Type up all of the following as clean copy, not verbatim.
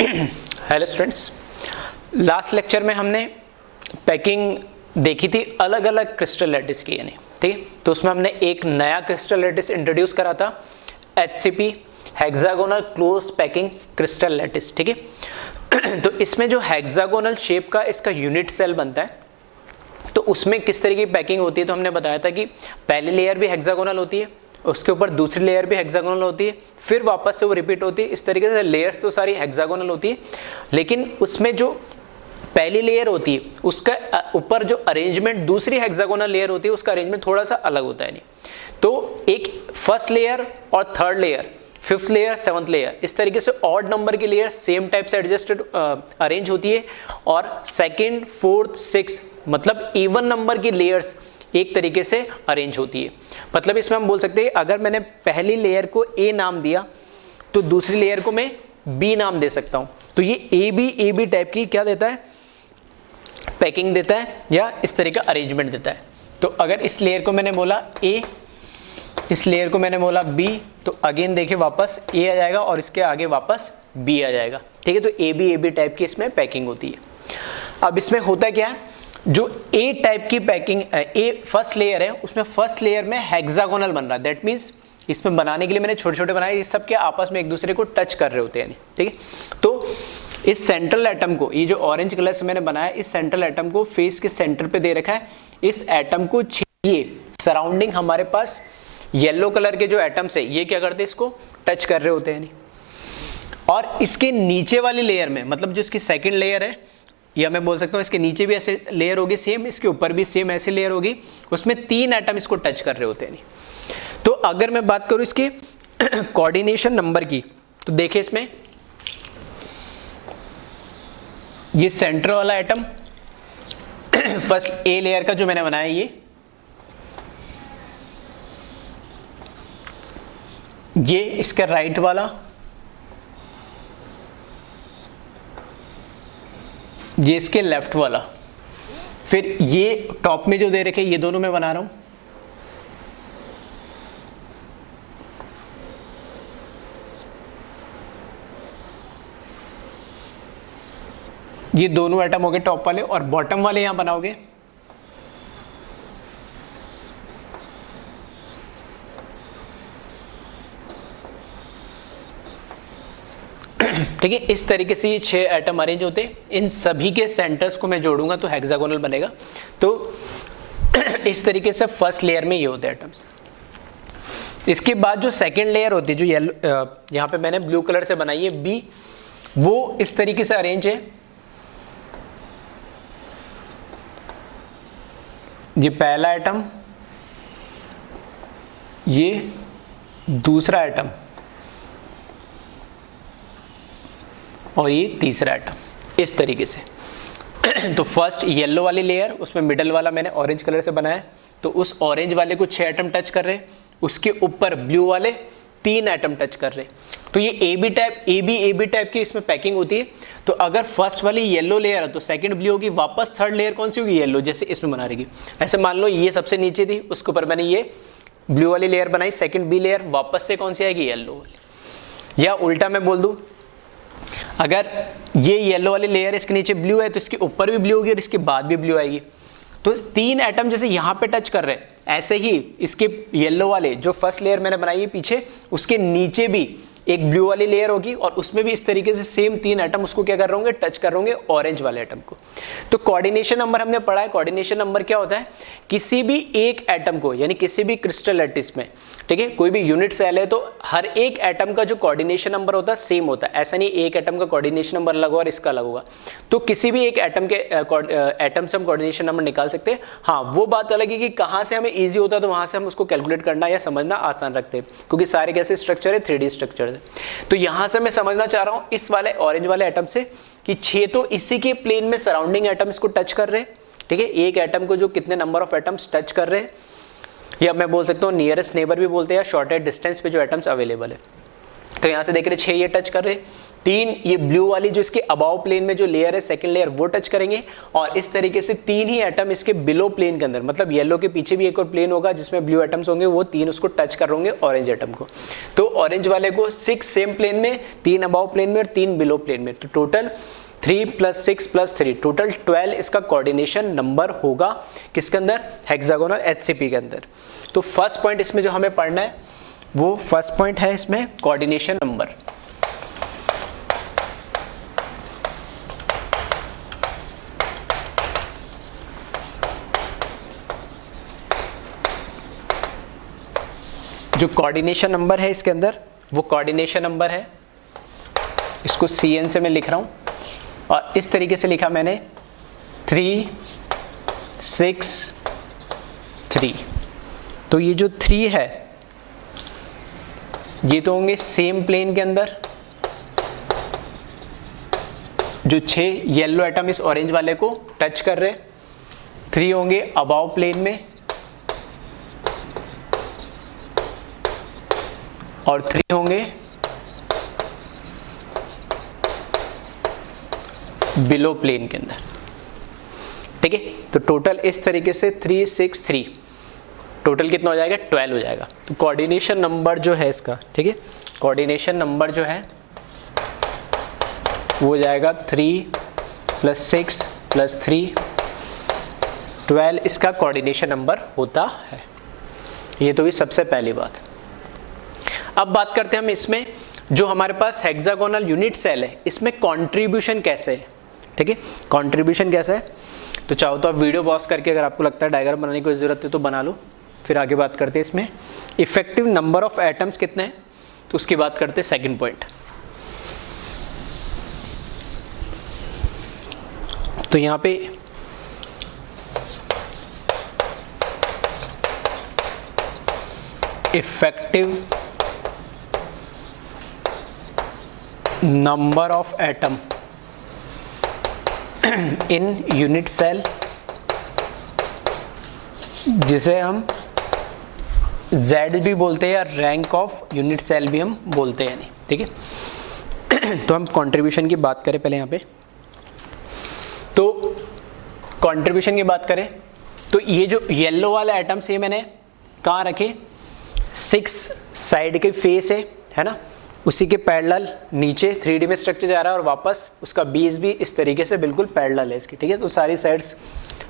Hello students, last lecture में हमने packing देखी थी अलग अलग क्रिस्टल लैटिस की, यानी ठीक है। तो उसमें हमने एक नया क्रिस्टल लैटिस इंट्रोड्यूस करा था, HCP hexagonal close packing crystal lattice, ठीक है। तो इसमें जो हेक्सागोनल शेप का इसका यूनिट सेल बनता है, तो उसमें किस तरह की पैकिंग होती है। तो हमने बताया था कि पहली लेयर भी हेक्सागोनल होती है, उसके ऊपर दूसरी लेयर भी हेक्सागोनल होती है, फिर वापस से वो रिपीट होती है। इस तरीके से लेयर्स तो सारी हेक्सागोनल होती है, लेकिन उसमें जो पहली लेयर होती है उसका ऊपर जो अरेंजमेंट दूसरी हेक्सागोनल लेयर होती है उसका अरेंजमेंट थोड़ा सा अलग होता है। नहीं तो एक फर्स्ट लेयर और third layer, fifth layer, seventh layer, इस तरीके से ऑड नंबर की लेयर सेम टाइप से एडजस्टेड अरेंज होती है, और सेकंड, फोर्थ, सिक्स्थ मतलब इवन नंबर की लेयर्स एक तरीके से अरेंज होती है। मतलब इसमें हम बोल सकते हैं अगर मैंने पहली लेयर को ए नाम दिया तो दूसरी लेयर को मैं बी नाम दे सकता हूं। तो ये ए बी टाइप की क्या देता है, पैकिंग देता है, या इस तरह का अरेंजमेंट देता है। तो अगर इस लेयर को मैंने बोला ए, इस लेयर को मैंने बोला बी, तो अगेन देखिए वापस ए आ जाएगा और इसके आगे वापस बी आ जाएगा, ठीक है। तो ए बी टाइप की इसमें पैकिंग होती है। अब इसमें होता क्या है, जो ए टाइप की पैकिंग, ए फर्स्ट लेयर है, उसमें फर्स्ट लेयर में हेक्सागोनल बन रहा है। दैट मीन्स इसमें बनाने के लिए मैंने छोटे छोटे बनाए, इस सब के आपस में एक दूसरे को टच कर रहे होते हैं, ठीक है। तो इस सेंट्रल एटम को, ये जो ऑरेंज कलर से मैंने बनाया, इस सेंट्रल एटम को फेस के सेंटर पे दे रखा है। इस एटम को छेड़िए, सराउंडिंग हमारे पास येलो कलर के जो एटम्स है ये क्या करते हैं, इसको टच कर रहे होते हैं। और इसके नीचे वाली लेयर में, मतलब जो इसकी सेकेंड लेयर है, या मैं बोल सकता हूँ इसके नीचे भी ऐसे लेयर होगी सेम, इसके ऊपर भी सेम ऐसी लेयर होगी, उसमें तीन एटम इसको टच कर रहे होते हैं। तो अगर मैं बात करूँ इसके कोऑर्डिनेशन नंबर की, तो देखिए इसमें ये सेंटर वाला एटम फर्स्ट ए लेयर का जो मैंने बनाया, ये इसका राइट वाला, ये इसके लेफ्ट वाला, फिर ये टॉप में जो दे रखे ये दोनों मैं बना रहा हूं। ये दोनों एटम हो गए टॉप वाले, और बॉटम वाले यहां बनाओगे। ठीक है, इस तरीके से ये 6 एटम अरेंज होते हैं। इन सभी के सेंटर्स को मैं जोड़ूंगा तो हेक्सागोनल बनेगा। तो इस तरीके से फर्स्ट लेयर में ये होते हैं एटम्स। इसके बाद जो सेकंड लेयर होती है, जो येलो, यहाँ पे मैंने ब्लू कलर से बनाई है बी, वो इस तरीके से अरेंज है। ये पहला एटम, ये दूसरा एटम, और ये तीसरा एटम, इस तरीके से। तो फर्स्ट येलो वाली लेयर, उसमें मिडल वाला मैंने ऑरेंज कलर से बनाया, तो उस ऑरेंज वाले को 6 एटम टच कर रहे, उसके ऊपर ब्लू वाले 3 एटम टच कर रहे। तो ये ए बी टाइप की इसमें पैकिंग होती है। तो अगर फर्स्ट वाली येलो लेयर है तो सेकंड ब्लू होगी, वापस थर्ड लेयर कौन सी होगी, येलो, जैसे इसमें बना रहेगी। ऐसे मान लो ये सबसे नीचे थी, उसके ऊपर मैंने ये ब्लू वाली लेयर बनाई, सेकंड बी लेयर, वापस से कौन सी आएगी, येलो वाली। या उल्टा मैं बोल दूं, अगर ये येलो वाली लेयर इसके नीचे ब्लू है तो इसके ऊपर भी ब्लू होगी और इसके बाद भी ब्लू आएगी। तो 3 एटम जैसे यहाँ पे टच कर रहे हैं, ऐसे ही इसके येलो वाले जो फर्स्ट लेयर मैंने बनाई है पीछे, उसके नीचे भी एक ब्लू वाली लेयर होगी, और उसमें भी इस तरीके से सेम 3 एटम उसको क्या कर रहे होंगे, टच कर रहे होंगे ऑरेंज वाले एटम को। तो कोऑर्डिनेशन नंबर हमने पढ़ा है। कोऑर्डिनेशन नंबर क्या होता है, किसी भी एक एटम को, यानी किसी भी क्रिस्टल लैटिस में, ठीक है, कोई भी यूनिट सेल है, तो हर एक एटम का जो कोऑर्डिनेशन नंबर होता है सेम होता है। ऐसा नहीं एक एटम का कोऑर्डिनेशन नंबर अलग और इसका अलग होगा। तो किसी भी एक एटम के एटम से हम कोऑर्डिनेशन नंबर निकाल सकते हैं। हाँ, वो बात अलग है कि कहाँ से हमें ईजी होता है, तो वहाँ से हम उसको कैलकुलेट करना या समझना आसान रखते हैं, क्योंकि सारे कैसे स्ट्रक्चर है, 3D स्ट्रक्चर है। तो यहाँ से मैं समझना चाह रहा हूँ इस वाले ऑरेंज वाले एटम से कि 6 तो इसी के प्लेन में सराउंडिंग एटम इसको टच कर रहे हैं, ठीक है। एक एटम को जो कितने नंबर ऑफ एटम्स टच कर रहे हैं, या मैं बोल सकता हूँ नियरेस्ट नेबर भी बोलते हैं, या शॉर्टेस्ट डिस्टेंस पे जो एटम्स अवेलेबल है। तो यहाँ से देख रहे 6 ये टच कर रहे, 3 ये ब्लू वाली जो इसके अबाव प्लेन में जो लेयर है सेकंड लेयर वो टच करेंगे, और इस तरीके से 3 ही एटम इसके बिलो प्लेन के अंदर, मतलब येलो के पीछे भी एक और प्लेन होगा जिसमें ब्लू एटम्स होंगे, वो 3 उसको टच कर होंगे ऑरेंज एटम को। तो ऑरेंज वाले को 6 सेम प्लेन में, 3 अबाव प्लेन में और 3 बिलो प्लेन में, तो टोटल 3 + 6 + 3 टोटल 12 इसका कोऑर्डिनेशन नंबर होगा किसके अंदर, हेक्सागोनल HCP के अंदर। तो फर्स्ट पॉइंट इसमें जो हमें पढ़ना है वो फर्स्ट पॉइंट है इसमें कोऑर्डिनेशन नंबर। जो कोऑर्डिनेशन नंबर है इसके अंदर वो कोऑर्डिनेशन नंबर है, इसको CN से मैं लिख रहा हूं, और इस तरीके से लिखा मैंने 3 6 3। तो ये जो 3 है ये तो होंगे सेम प्लेन के अंदर, जो 6 येलो एटम इस ऑरेंज वाले को टच कर रहे, 3 होंगे अबाव प्लेन में और 3 होंगे बिलो प्लेन के अंदर। ठीक है, तो टोटल इस तरीके से 3 6 3 टोटल कितना हो जाएगा, 12 हो जाएगा। तो कोऑर्डिनेशन नंबर जो है इसका, ठीक है, कोऑर्डिनेशन नंबर जो है वो हो जाएगा 3 + 6 + 3 12 इसका कोऑर्डिनेशन नंबर होता है। ये तो भी सबसे पहली बात। अब बात करते हैं हम इसमें जो हमारे पास हेक्सागोनल यूनिट सेल है इसमें कंट्रीब्यूशन कैसे है। ठीक है, कंट्रीब्यूशन कैसा है, तो चाहो तो आप वीडियो पॉज करके अगर आपको लगता है डायग्राम बनाने की कोई ज़रूरत है तो बना लो, फिर आगे बात करते हैं इसमें इफेक्टिव नंबर ऑफ एटम्स कितने हैं, तो उसकी बात करते हैं सेकंड पॉइंट। तो यहाँ पे effective number of atom in unit cell, जिसे हम Z भी बोलते हैं या रैंक ऑफ यूनिट सेल भी हम बोलते हैं, नहीं ठीक है। तो हम कंट्रीब्यूशन की बात करें पहले यहाँ पे, तो कंट्रीब्यूशन की बात करें तो ये जो येलो वाला एटम्स ये मैंने कहाँ रखे, 6 साइड के फेस है ना, उसी के पैरेलल नीचे 3D में स्ट्रक्चर जा रहा है और वापस उसका बेस भी इस तरीके से बिल्कुल पैरेलल है इसकी। ठीक है, तो सारी साइड्स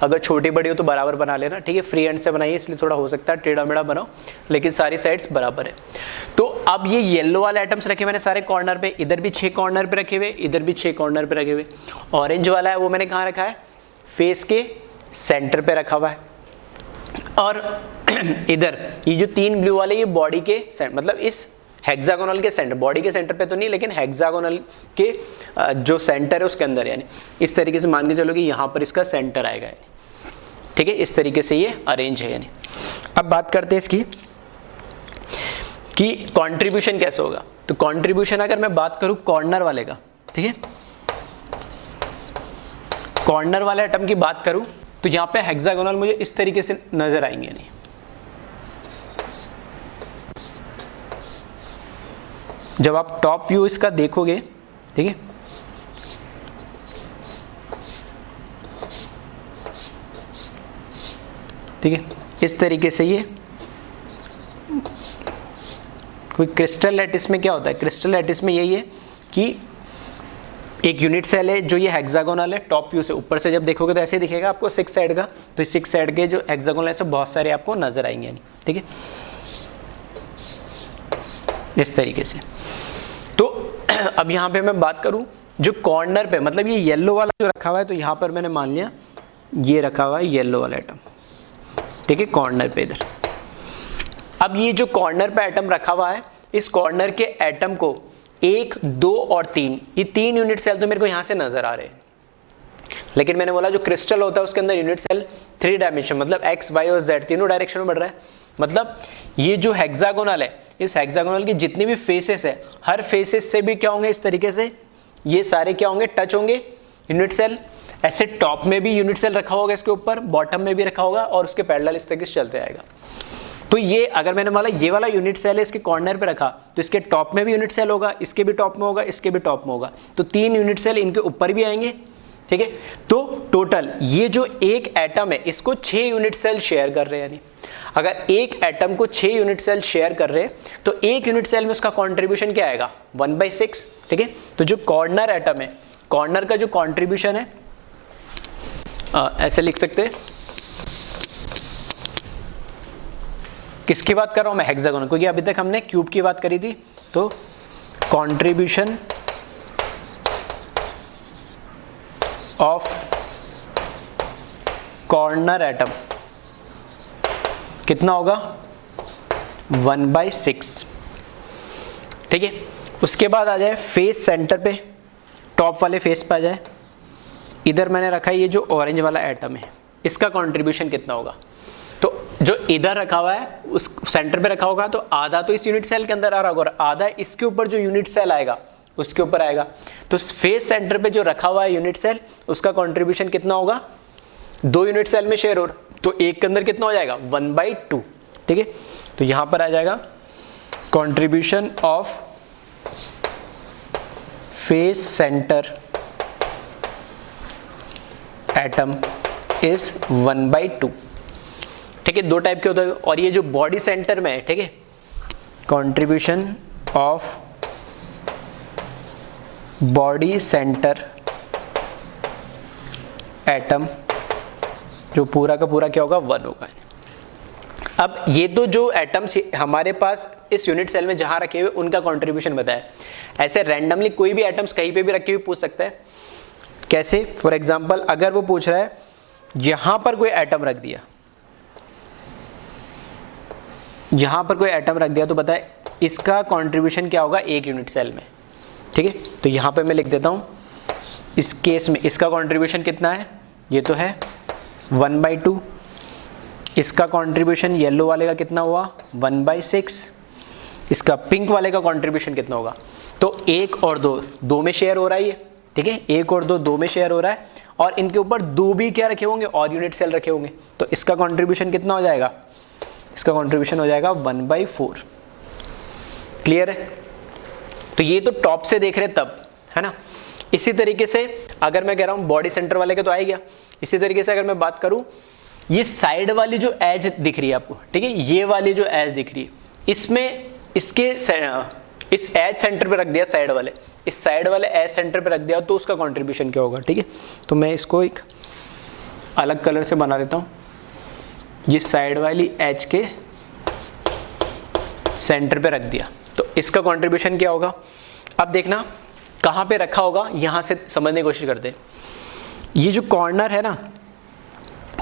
अगर छोटी बड़ी हो तो बराबर बना लेना। ठीक है, फ्री हैंड से बनाइए इसलिए थोड़ा हो सकता है टेढ़ा मेढ़ा बनाओ, लेकिन सारी साइड्स बराबर है। तो अब ये येलो वाले आइटम्स रखे मैंने सारे कॉर्नर पे, इधर भी 6 कॉर्नर पे रखे हुए, इधर भी 6 कॉर्नर पे रखे हुए। ऑरेंज वाला है वो मैंने कहाँ रखा है, फेस के सेंटर पे रखा हुआ है। और इधर ये जो 3 ब्लू वाले ये बॉडी के सेंटर, मतलब इस हेक्सागोनल के सेंटर, बॉडी के सेंटर पे तो नहीं लेकिन हेक्सागोनल के जो सेंटर है उसके अंदर, यानी इस तरीके से मान के चलो कि यहाँ पर इसका सेंटर आएगा। ठीक है, इस तरीके से ये अरेंज है। यानी अब बात करते हैं इसकी कि कंट्रीब्यूशन कैसे होगा। तो कंट्रीब्यूशन अगर मैं बात करूं कॉर्नर वाले का, ठीक है, कॉर्नर वाले एटम की बात करूं तो यहां पे हेक्सागोनल मुझे इस तरीके से नजर आएंगे। नहीं, जब आप टॉप व्यू इसका देखोगे, ठीक है, ठीक है, इस तरीके से ये कोई क्रिस्टल लैटिस में क्या होता है, क्रिस्टल लैटिस में यही है कि एक यूनिट सेल है जो ये हेक्सागोनल है, टॉप व्यू से ऊपर से जब देखोगे तो ऐसे ही दिखेगा आपको 6 साइड का। तो 6 साइड के जो हेक्सागोनल है बहुत सारे आपको नजर आएंगे। ठीक है, इस तरीके से। तो अब यहाँ पे मैं बात करूँ जो कॉर्नर पे, मतलब ये येलो वाला जो रखा हुआ है, तो यहाँ पर मैंने मान लिया ये रखा हुआ है येलो वाला आइटम, ठीक है, कॉर्नर पे इधर। अब ये जो कॉर्नर पे एटम रखा हुआ है, इस कॉर्नर के एटम को 1 2 और 3, ये 3 यूनिट सेल तो मेरे को यहाँ से नजर आ रहे हैं। लेकिन मैंने बोला जो क्रिस्टल होता है उसके अंदर यूनिट सेल 3 डायमेंशन, मतलब x y और z तीनों डायरेक्शन में बढ़ रहा है। मतलब ये जो हेक्सागोनल है, इस हेक्सागोनल की जितने भी फेसेस है, हर फेसेस से भी क्या होंगे, इस तरीके से ये सारे क्या होंगे, टच होंगे यूनिट सेल। ऐसे टॉप में भी यूनिट सेल रखा होगा इसके ऊपर, बॉटम में भी रखा होगा और उसके पैरेलल इस तरीके से चलते आएगा। तो ये अगर मैंने बोला ये वाला यूनिट सेल है, इसके कॉर्नर पे रखा तो इसके टॉप में भी यूनिट सेल होगा, इसके भी टॉप में होगा, इसके भी टॉप में होगा, तो 3 यूनिट सेल इनके ऊपर भी आएंगे, ठीक है। तो टोटल ये जो एक एटम है इसको 6 यूनिट सेल शेयर कर रहे हैं, यानी अगर एक एटम को 6 यूनिट सेल शेयर कर रहे हैं तो एक यूनिट सेल में उसका कॉन्ट्रीब्यूशन क्या आएगा 1/6, ठीक है। तो जो कॉर्नर एटम है, कॉर्नर का जो कॉन्ट्रीब्यूशन है ऐसे लिख सकते हैं, किसकी बात कर रहा हूं मैं, हेक्सागोन, क्योंकि अभी तक हमने क्यूब की बात करी थी। तो कंट्रीब्यूशन ऑफ कॉर्नर एटम कितना होगा 1/6, ठीक है। उसके बाद आ जाए फेस सेंटर पे, टॉप वाले फेस पे आ जाए, इधर मैंने रखा है ये जो ऑरेंज वाला एटम है, इसका कंट्रीब्यूशन कितना होगा। तो जो इधर रखा हुआ है उस सेंटर पे रखा होगा तो आधा तो इस यूनिट सेल के अंदर आ रहा होगा और आधा इसके ऊपर जो यूनिट सेल आएगा उसके ऊपर आएगा। तो फेस सेंटर पे जो रखा हुआ है यूनिट सेल उसका कंट्रीब्यूशन कितना होगा, 2 यूनिट सेल में शेयर हो रहा, तो एक के अंदर कितना हो जाएगा 1/2, ठीक है। तो यहां पर आ जाएगा contribution of face centre atom is 1/2, ठीक है। 2 टाइप के होते हैं। और ये जो बॉडी सेंटर में है, ठीक है, contribution of body centre atom जो पूरा का पूरा क्या होगा 1 होगा। अब ये तो जो एटम्स हमारे पास इस यूनिट सेल में जहां रखे हुए उनका कंट्रीब्यूशन बताया। ऐसे रैंडमली कोई भी एटम्स कहीं पे भी रखे हुए पूछ सकता है। कैसे, फॉर एग्जांपल अगर वो पूछ रहा है यहां पर कोई एटम रख दिया, यहां पर कोई एटम रख दिया तो बताए इसका कंट्रीब्यूशन क्या होगा एक यूनिट सेल में, ठीक है। तो यहां पे मैं लिख देता हूं, इस केस में इसका कंट्रीब्यूशन कितना है, ये तो है 1/2, इसका कंट्रीब्यूशन येलो वाले का कितना हुआ 1/6, इसका पिंक वाले का कंट्रीब्यूशन कितना होगा। तो 1 और 2 में शेयर हो रहा है ये, ठीक है, 1 और 2 में शेयर हो रहा है और इनके ऊपर 2 भी क्या रखे होंगे और यूनिट सेल रखे होंगे, तो इसका कंट्रीब्यूशन कितना हो जाएगा, इसका कंट्रीब्यूशन हो जाएगा 1/4। क्लियर है। तो ये तो टॉप से देख रहे तब, है ना। इसी तरीके से अगर मैं कह रहा हूं बॉडी सेंटर वाले का तो आ ही गया। इसी तरीके से अगर मैं बात करूं ये साइड वाली जो एज दिख रही है आपको, ठीक है, ये वाली जो एज दिख रही है इसमें इसके इस एज सेंटर पे रख दिया साइड वाले, इस साइड वाले एज सेंटर पे रख दिया तो उसका कंट्रीब्यूशन क्या होगा, ठीक है। तो मैं इसको एक अलग कलर से बना देता हूं, ये साइड वाली एज के सेंटर पे रख दिया तो इसका कंट्रीब्यूशन क्या होगा। अब देखना कहां पे रखा होगा, यहां से समझने की कोशिश करते हैं। ये जो कॉर्नर है ना,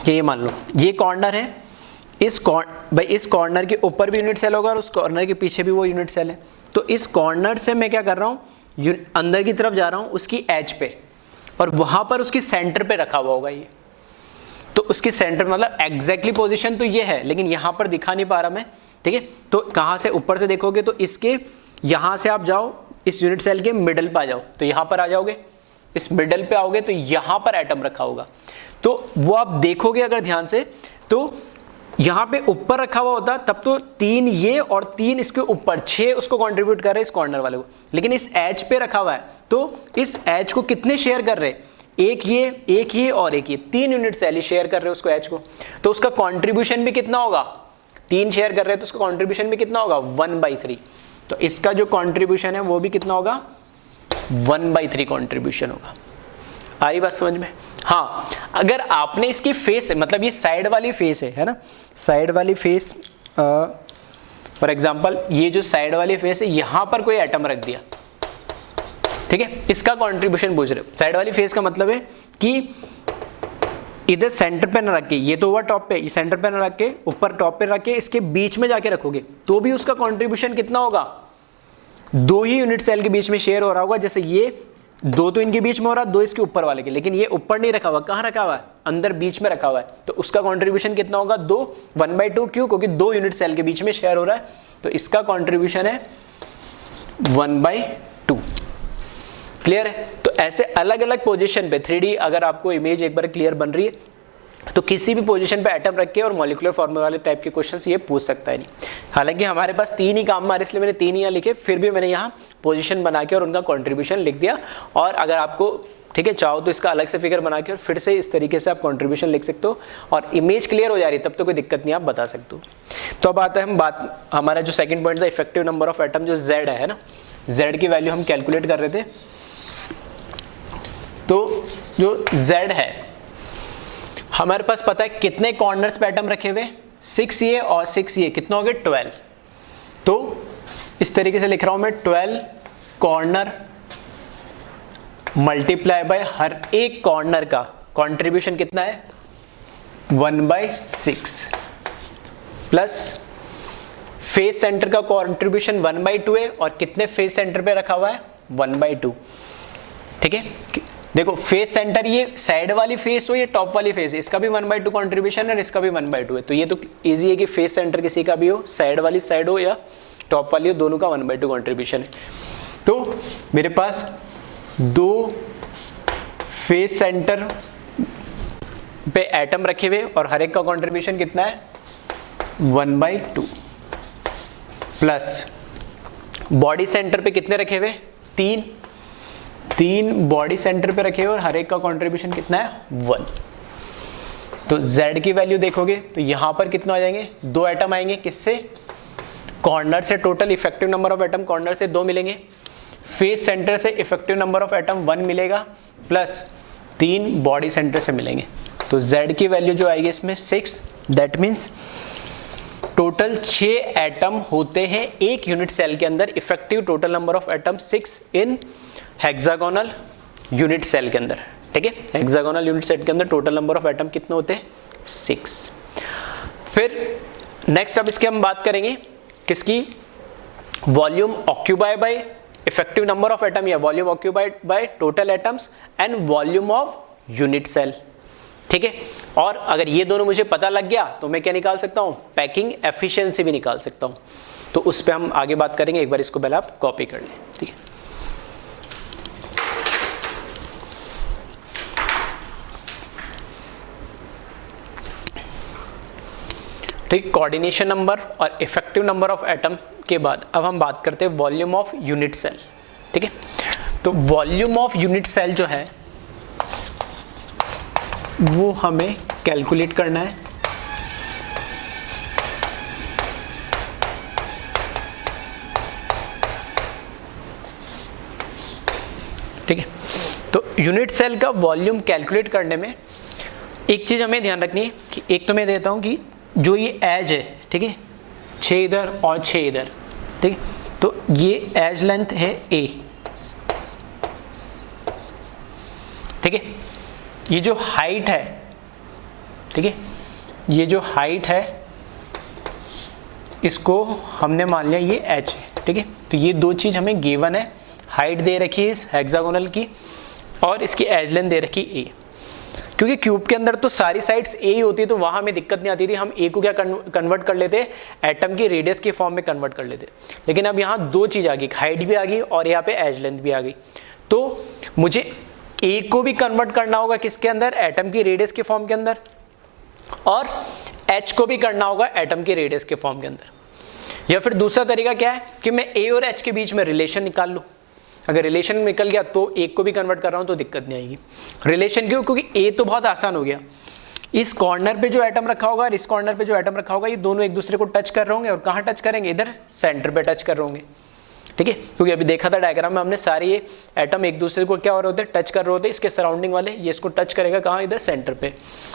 ये मान लो ये कॉर्नर है, इस कॉर्नर के ऊपर भी यूनिट सेल होगा और उस कॉर्नर के पीछे भी वो यूनिट सेल है। तो इस कॉर्नर से मैं क्या कर रहा हूं, अंदर की तरफ जा रहा हूं उसकी एज पे और वहां पर उसकी सेंटर पे रखा हुआ होगा ये। तो उसकी सेंटर मतलब एग्जैक्टली पोजीशन तो ये है लेकिन यहां पर दिखा नहीं पा रहा मैं, ठीक है। तो कहां से, ऊपर से देखोगे तो इसके यहां से आप जाओ इस यूनिट सेल के मिडल पे आ जाओ, तो यहां पर आ जाओगे, इस मिडल पे आओगे तो यहां पर एटम रखा होगा। तो वो आप देखोगे अगर ध्यान से तो यहां पे ऊपर रखा हुआ होता तब तो 3 ये और 3 इसके ऊपर 6 उसको कंट्रीब्यूट कर रहे हैं इस कॉर्नर वाले को, लेकिन इस एज पे रखा हुआ है तो इस एज को कितने शेयर कर रहे हैं, एक ये और एक ये, 3 यूनिट सेल ही शेयर कर रहे हैं उसको एज को। तो उसका कंट्रीब्यूशन भी कितना होगा, 3 शेयर कर रहे हैं तो उसका कंट्रीब्यूशन भी कितना होगा 1/3। तो इसका जो कंट्रीब्यूशन है वो भी कितना होगा 1/3 कंट्रीब्यूशन होगा। आई बात समझ में। हाँ, अगर आपने इसकी फेस मतलब ये साइड वाली फेस है ना, साइड वाली फेस फॉर एग्जांपल ये जो साइड वाली फेस है यहां पर कोई एटम रख दिया, ठीक है, इसका कंट्रीब्यूशन पूछ रहे हो। साइड वाली फेस का मतलब है कि इधर सेंटर पे न रख के, ये तो हुआ टॉप पे, ये सेंटर पे न रख के ऊपर टॉप पे रख के इसके बीच में जाके रखोगे तो भी उसका कंट्रीब्यूशन कितना होगा, 2 ही यूनिट सेल के बीच में शेयर हो रहा होगा। जैसे ये 2 तो इनके बीच में हो रहा है, 2 इसके ऊपर वाले के, लेकिन ये ऊपर नहीं रखा हुआ, कहाँ रखा हुआ है, अंदर बीच में रखा हुआ है। तो उसका कंट्रीब्यूशन कितना होगा 2, 1/2 क्यों, क्योंकि 2 यूनिट सेल के बीच में शेयर हो रहा है। तो इसका कंट्रीब्यूशन है 1/2। क्लियर है। तो ऐसे अलग अलग पोजीशन पे 3D अगर आपको इमेज एक बार क्लियर बन रही है तो किसी भी पोजीशन पे एटम रख के और मॉलिक्यूलर फॉर्मूला वाले टाइप के क्वेश्चंस ये पूछ सकता है नहीं। हालांकि हमारे पास 3 ही काम मारे इसलिए मैंने 3 ही यहाँ लिखे, फिर भी मैंने यहाँ पोजीशन बना के और उनका कंट्रीब्यूशन लिख दिया। और अगर आपको ठीक है चाहो तो इसका अलग से फिगर बना के और फिर से इस तरीके से आप कंट्रीब्यूशन लिख सकते हो और इमेज क्लियर हो जा रही है तब तो कोई दिक्कत नहीं, आप बता सकते हो। तो अब आता है हम हमारा जो सेकंड पॉइंट था इफेक्टिव नंबर ऑफ एटम जो Z है ना, Z की वैल्यू हम कैलकुलेट कर रहे थे। तो जो Z है हमारे पास पता है कितने कॉर्नर्स पे एटम रखे हुए, 6 ये और 6 ये, कितना हो गया 12। तो इस तरीके से लिख रहा हूं मैं 12 कॉर्नर मल्टीप्लाई बाय हर एक कॉर्नर का कंट्रीब्यूशन कितना है 1/6 प्लस फेस सेंटर का कंट्रीब्यूशन 1/2 है और कितने फेस सेंटर पे रखा हुआ है 1/2। ठीक है, देखो फेस सेंटर ये साइड वाली फेस हो या टॉप वाली फेस, इसका भी 1/2 कंट्रीब्यूशन है और इसका भी 1/2 है। तो ये तो इजी है कि फेस सेंटर किसी का भी हो, साइड वाली साइड हो या टॉप वाली हो, दोनों का 1/2 कंट्रीब्यूशन है। तो मेरे पास 2 फेस सेंटर पे एटम रखे हुए और हर एक का कंट्रीब्यूशन कितना है 1/2 प्लस बॉडी सेंटर पे कितने रखे हुए 3 बॉडी सेंटर पे रखे हुए और हर एक का कंट्रीब्यूशन कितना है 1। तो Z की वैल्यू देखोगे तो यहां पर कितना आ जाएंगे 2 एटम आएंगे, किससे कॉर्नर से, total effective number of atom corner से 2 मिलेंगे, फेस सेंटर से इफेक्टिव नंबर ऑफ एटम 1 मिलेगा प्लस 3 बॉडी सेंटर से मिलेंगे। तो Z की वैल्यू जो आएगी इसमें 6, दैट मीन्स टोटल 6 एटम होते हैं एक यूनिट सेल के अंदर। Effective total number of atom 6 in hexagonal unit cell के अंदर। ठीक है, हेक्सागोनल यूनिट सेल के अंदर टोटल नंबर ऑफ एटम कितने होते हैं 6। फिर नेक्स्ट अब इसके हम बात करेंगे किसकी, volume occupy by effective number of atom या volume occupied by total atoms and volume of unit cell. ठीक है, और अगर ये दोनों मुझे पता लग गया तो मैं क्या निकाल सकता हूँ, पैकिंग एफिशिएंसी भी निकाल सकता हूँ। तो उस पर हम आगे बात करेंगे, एक बार इसको पहले आप कॉपी कर लें। ठीक है, ठीक, कोऑर्डिनेशन नंबर और इफेक्टिव नंबर ऑफ एटम के बाद अब हम बात करते हैं वॉल्यूम ऑफ यूनिट सेल। ठीक है, तो वॉल्यूम ऑफ यूनिट सेल जो है वो हमें कैलकुलेट करना है। ठीक है, तो यूनिट सेल का वॉल्यूम कैलकुलेट करने में एक चीज हमें ध्यान रखनी है कि एक तो मैं देता हूं कि जो ये एज है, ठीक है 6 इधर और 6 इधर, ठीक है, तो ये एज लेंथ है a। ठीक है, ये जो हाइट है, ठीक है, ये जो हाइट है इसको हमने मान लिया ये h है। ठीक है, तो ये दो चीज हमें गिवन है, हाइट दे रखी है इस हेक्सागोनल की और इसकी एज लेंथ दे रखी a। क्योंकि क्यूब के अंदर तो सारी साइड्स ए ही होती है तो वहां हमें दिक्कत नहीं आती थी, हम ए को क्या कन्वर्ट कर लेते, एटम की रेडियस के फॉर्म में कन्वर्ट कर लेते। लेकिन अब यहाँ दो चीज आ गई, हाइट भी आ गई और यहाँ पे एज लेंथ भी आ गई। तो मुझे ए को भी कन्वर्ट करना होगा किसके अंदर, एटम की रेडियस के फॉर्म के अंदर, और एच को भी करना होगा एटम की रेडियस के फॉर्म के अंदर। या फिर दूसरा तरीका क्या है कि मैं ए और एच के बीच में रिलेशन निकाल लूँ। अगर रिलेशन निकल गया तो एक को भी कन्वर्ट कर रहा हूं तो दिक्कत नहीं आएगी। रिलेशन क्यों, क्योंकि ए तो बहुत आसान हो गया, इस कॉर्नर पे जो एटम रखा होगा और इस कॉर्नर पे जो एटम रखा होगा ये दोनों एक दूसरे को टच कर रहे होंगे और कहाँ टच करेंगे, इधर सेंटर पे टच कर रहे होंगे। ठीक है, क्योंकि अभी देखा था डायग्राम में हमने सारे ये एटम एक दूसरे को क्या हो रहे होते, टच कर रहे होते, इसके सराउंडिंग वाले, ये इसको टच करेगा कहाँ, इधर सेंटर पे।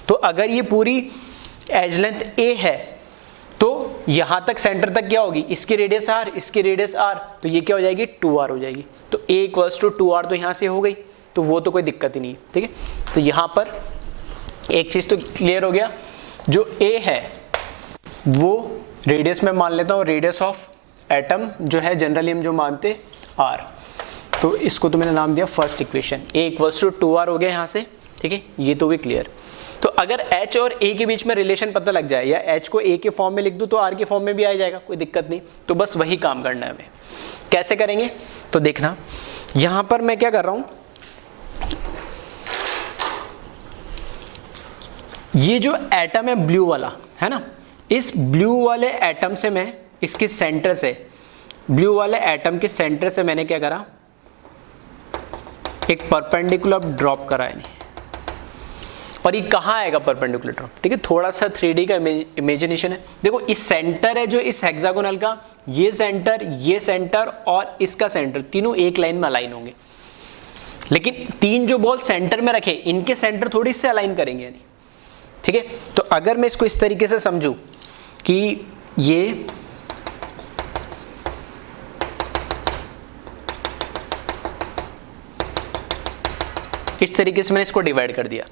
तो अगर ये पूरी एज लेंथ ए है तो यहां तक सेंटर तक क्या होगी, इसकी रेडियस आर, इसकी रेडियस आर, तो ये क्या हो जाएगी 2r हो जाएगी। तो a इक्वल्स टू 2r तो यहां से हो गई, तो वो तो कोई दिक्कत ही नहीं। ठीक है, तो यहां पर एक चीज तो क्लियर हो गया, जो a है वो रेडियस में मान लेता हूं, रेडियस ऑफ एटम जो है जनरली हम जो मानते r, तो इसको तो मैंने नाम दिया first equation, a equals to 2r हो गया यहां से। ठीक है, ये तो भी क्लियर। तो अगर h और a के बीच में रिलेशन पता लग जाए या h को a के फॉर्म में लिख दूं तो r के फॉर्म में भी आ जाएगा, कोई दिक्कत नहीं। तो बस वही काम करना है हमें। कैसे करेंगे तो देखना, यहां पर मैं क्या कर रहा हूं, ये जो एटम है ब्लू वाला है ना, इस ब्लू वाले एटम से मैं इसके सेंटर से, ब्लू वाले एटम के सेंटर से मैंने क्या करा, एक परपेंडिकुलर ड्रॉप करा है। और ये कहाँ आएगा परपेंडिकुलर ड्रॉप, ठीक है, थोड़ा सा 3D का इमेजिनेशन है। देखो इस सेंटर है जो इस हेक्सागोनल का, ये सेंटर और इसका सेंटर, तीनों एक लाइन में अलाइन होंगे। लेकिन तीन जो बॉल सेंटर में रखे, इनके सेंटर थोड़ी से अलाइन करेंगे यानी, ठीक है। तो अगर मैं इसको इस तरीके से समझूं कि ये इस तरीके से मैंने इसको डिवाइड कर दिया,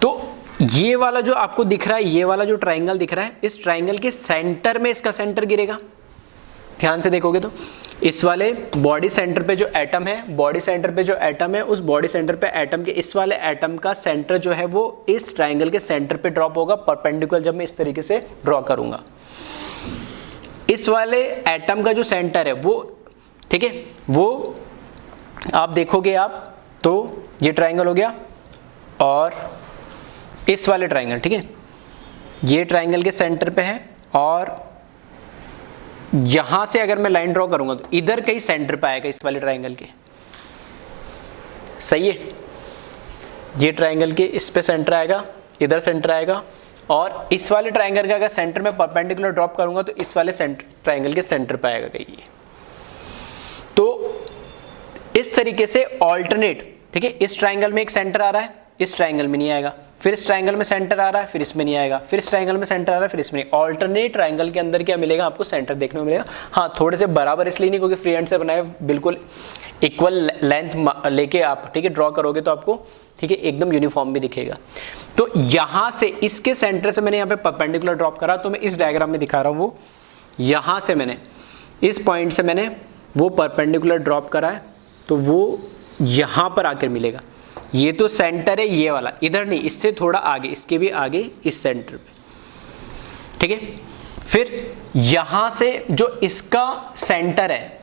तो ये वाला जो आपको दिख रहा है, ये वाला जो ट्राइंगल दिख रहा है, इस ट्राइंगल के सेंटर में इसका सेंटर गिरेगा। ध्यान से देखोगे तो इस वाले बॉडी सेंटर पे जो एटम है, बॉडी सेंटर पे जो एटम है, उस बॉडी सेंटर पे एटम के इस वाले एटम का सेंटर जो है वो इस ट्राइंगल के सेंटर पे ड्रॉप होगा परपेंडिकुलर, जब मैं इस तरीके से ड्रॉ करूंगा। इस वाले एटम का जो सेंटर है वो, ठीक है, वो आप देखोगे आप तो ये ट्राइंगल हो गया, और इस वाले ट्राइंगल, ठीक है, ये ट्राइंगल के सेंटर पे है, और यहां से अगर मैं लाइन ड्रॉ करूंगा तो इधर कहीं सेंटर पे आएगा इस वाले ट्राइंगल के, सही है। ये ट्राइंगल के इस पे सेंटर आएगा, इधर सेंटर आएगा, और इस वाले ट्राइंगल का अगर सेंटर में परपेंडिकुलर ड्रॉप करूंगा तो इस वाले ट्राइंगल के सेंटर पे आएगा कहीं ये। तो इस तरीके से ऑल्टरनेट, ठीक है, इस ट्राइंगल में एक सेंटर आ रहा है, इस ट्राइंगल में नहीं आएगा, फिर इस ट्राइंगल में सेंटर आ रहा है, फिर इसमें नहीं आएगा, फिर इस ट्राइंगल में सेंटर आ रहा है, फिर इसमें नहीं। ऑल्टरनेट ट्राइंगल के अंदर क्या मिलेगा आपको, सेंटर देखने को मिलेगा। हाँ, थोड़े से बराबर इसलिए नहीं क्योंकि फ्री हैंड से बनाए, बिल्कुल इक्वल लेंथ लेके आप, ठीक है, ड्रॉ करोगे तो आपको, ठीक है, एकदम यूनिफॉर्म भी दिखेगा। तो यहां से इसके सेंटर से मैंने यहाँ पे परपेंडिकुलर ड्रॉप करा, तो मैं इस डायग्राम में दिखा रहा हूँ, वो यहां से मैंने इस पॉइंट से मैंने वो परपेंडिकुलर ड्रॉप करा है, तो वो यहां पर आकर मिलेगा। ये तो सेंटर है ये वाला, इधर नहीं, इससे थोड़ा आगे, इसके भी आगे इस सेंटर पे, ठीक है। फिर यहां से जो इसका सेंटर है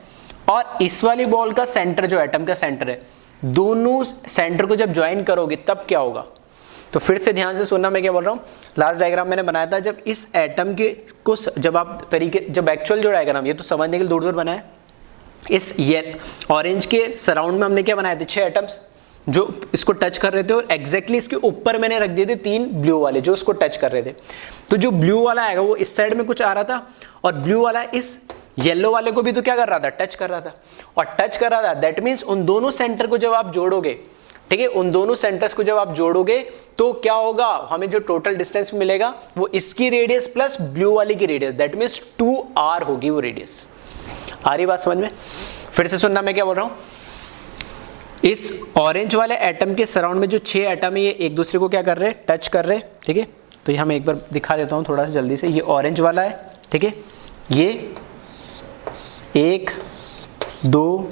और इस वाली बॉल का सेंटर, जो एटम का सेंटर है, दोनों सेंटर को जब ज्वाइन करोगे तब क्या होगा। तो फिर से ध्यान से सुनना मैं क्या बोल रहा हूँ। लास्ट डायग्राम मैंने बनाया था, जब इस एटम के को जब आप तरीके, जब एक्चुअल जो डायग्राम, ये तो समझने के लिए दूर दूर बनाया, इस ये ऑरेंज के सराउंड में हमने क्या बनाए थे, 6 एटम्स जो इसको टच कर रहे थे, और एग्जैक्टली इसके ऊपर मैंने रख दिए थे 3 ब्लू वाले जो इसको टच कर रहे थे। तो जो ब्लू वाला आएगा वो इस साइड में कुछ आ रहा था, और ब्लू वाला इस येलो वाले को भी तो क्या कर रहा था, टच कर रहा था, और टच कर रहा था। दैट मीन्स उन दोनों सेंटर को जब आप जोड़ोगे, ठीक है, उन दोनों सेंटर्स को जब आप जोड़ोगे तो क्या होगा, हमें जो टोटल डिस्टेंस मिलेगा वो इसकी रेडियस प्लस ब्लू वाली की रेडियस, दैट मीन्स 2r होगी वो रेडियस। आ रही बात समझ में? फिर से सुनना मैं क्या बोल रहा हूं। इस ऑरेंज वाले एटम के सराउंड में जो 6 एटम है, ये एक दूसरे को क्या कर रहे हैं, टच कर रहे हैं, ठीक है। तो ये हम एक बार दिखा देता हूं थोड़ा सा जल्दी से। ये ऑरेंज वाला है, ठीक है, ये 1 2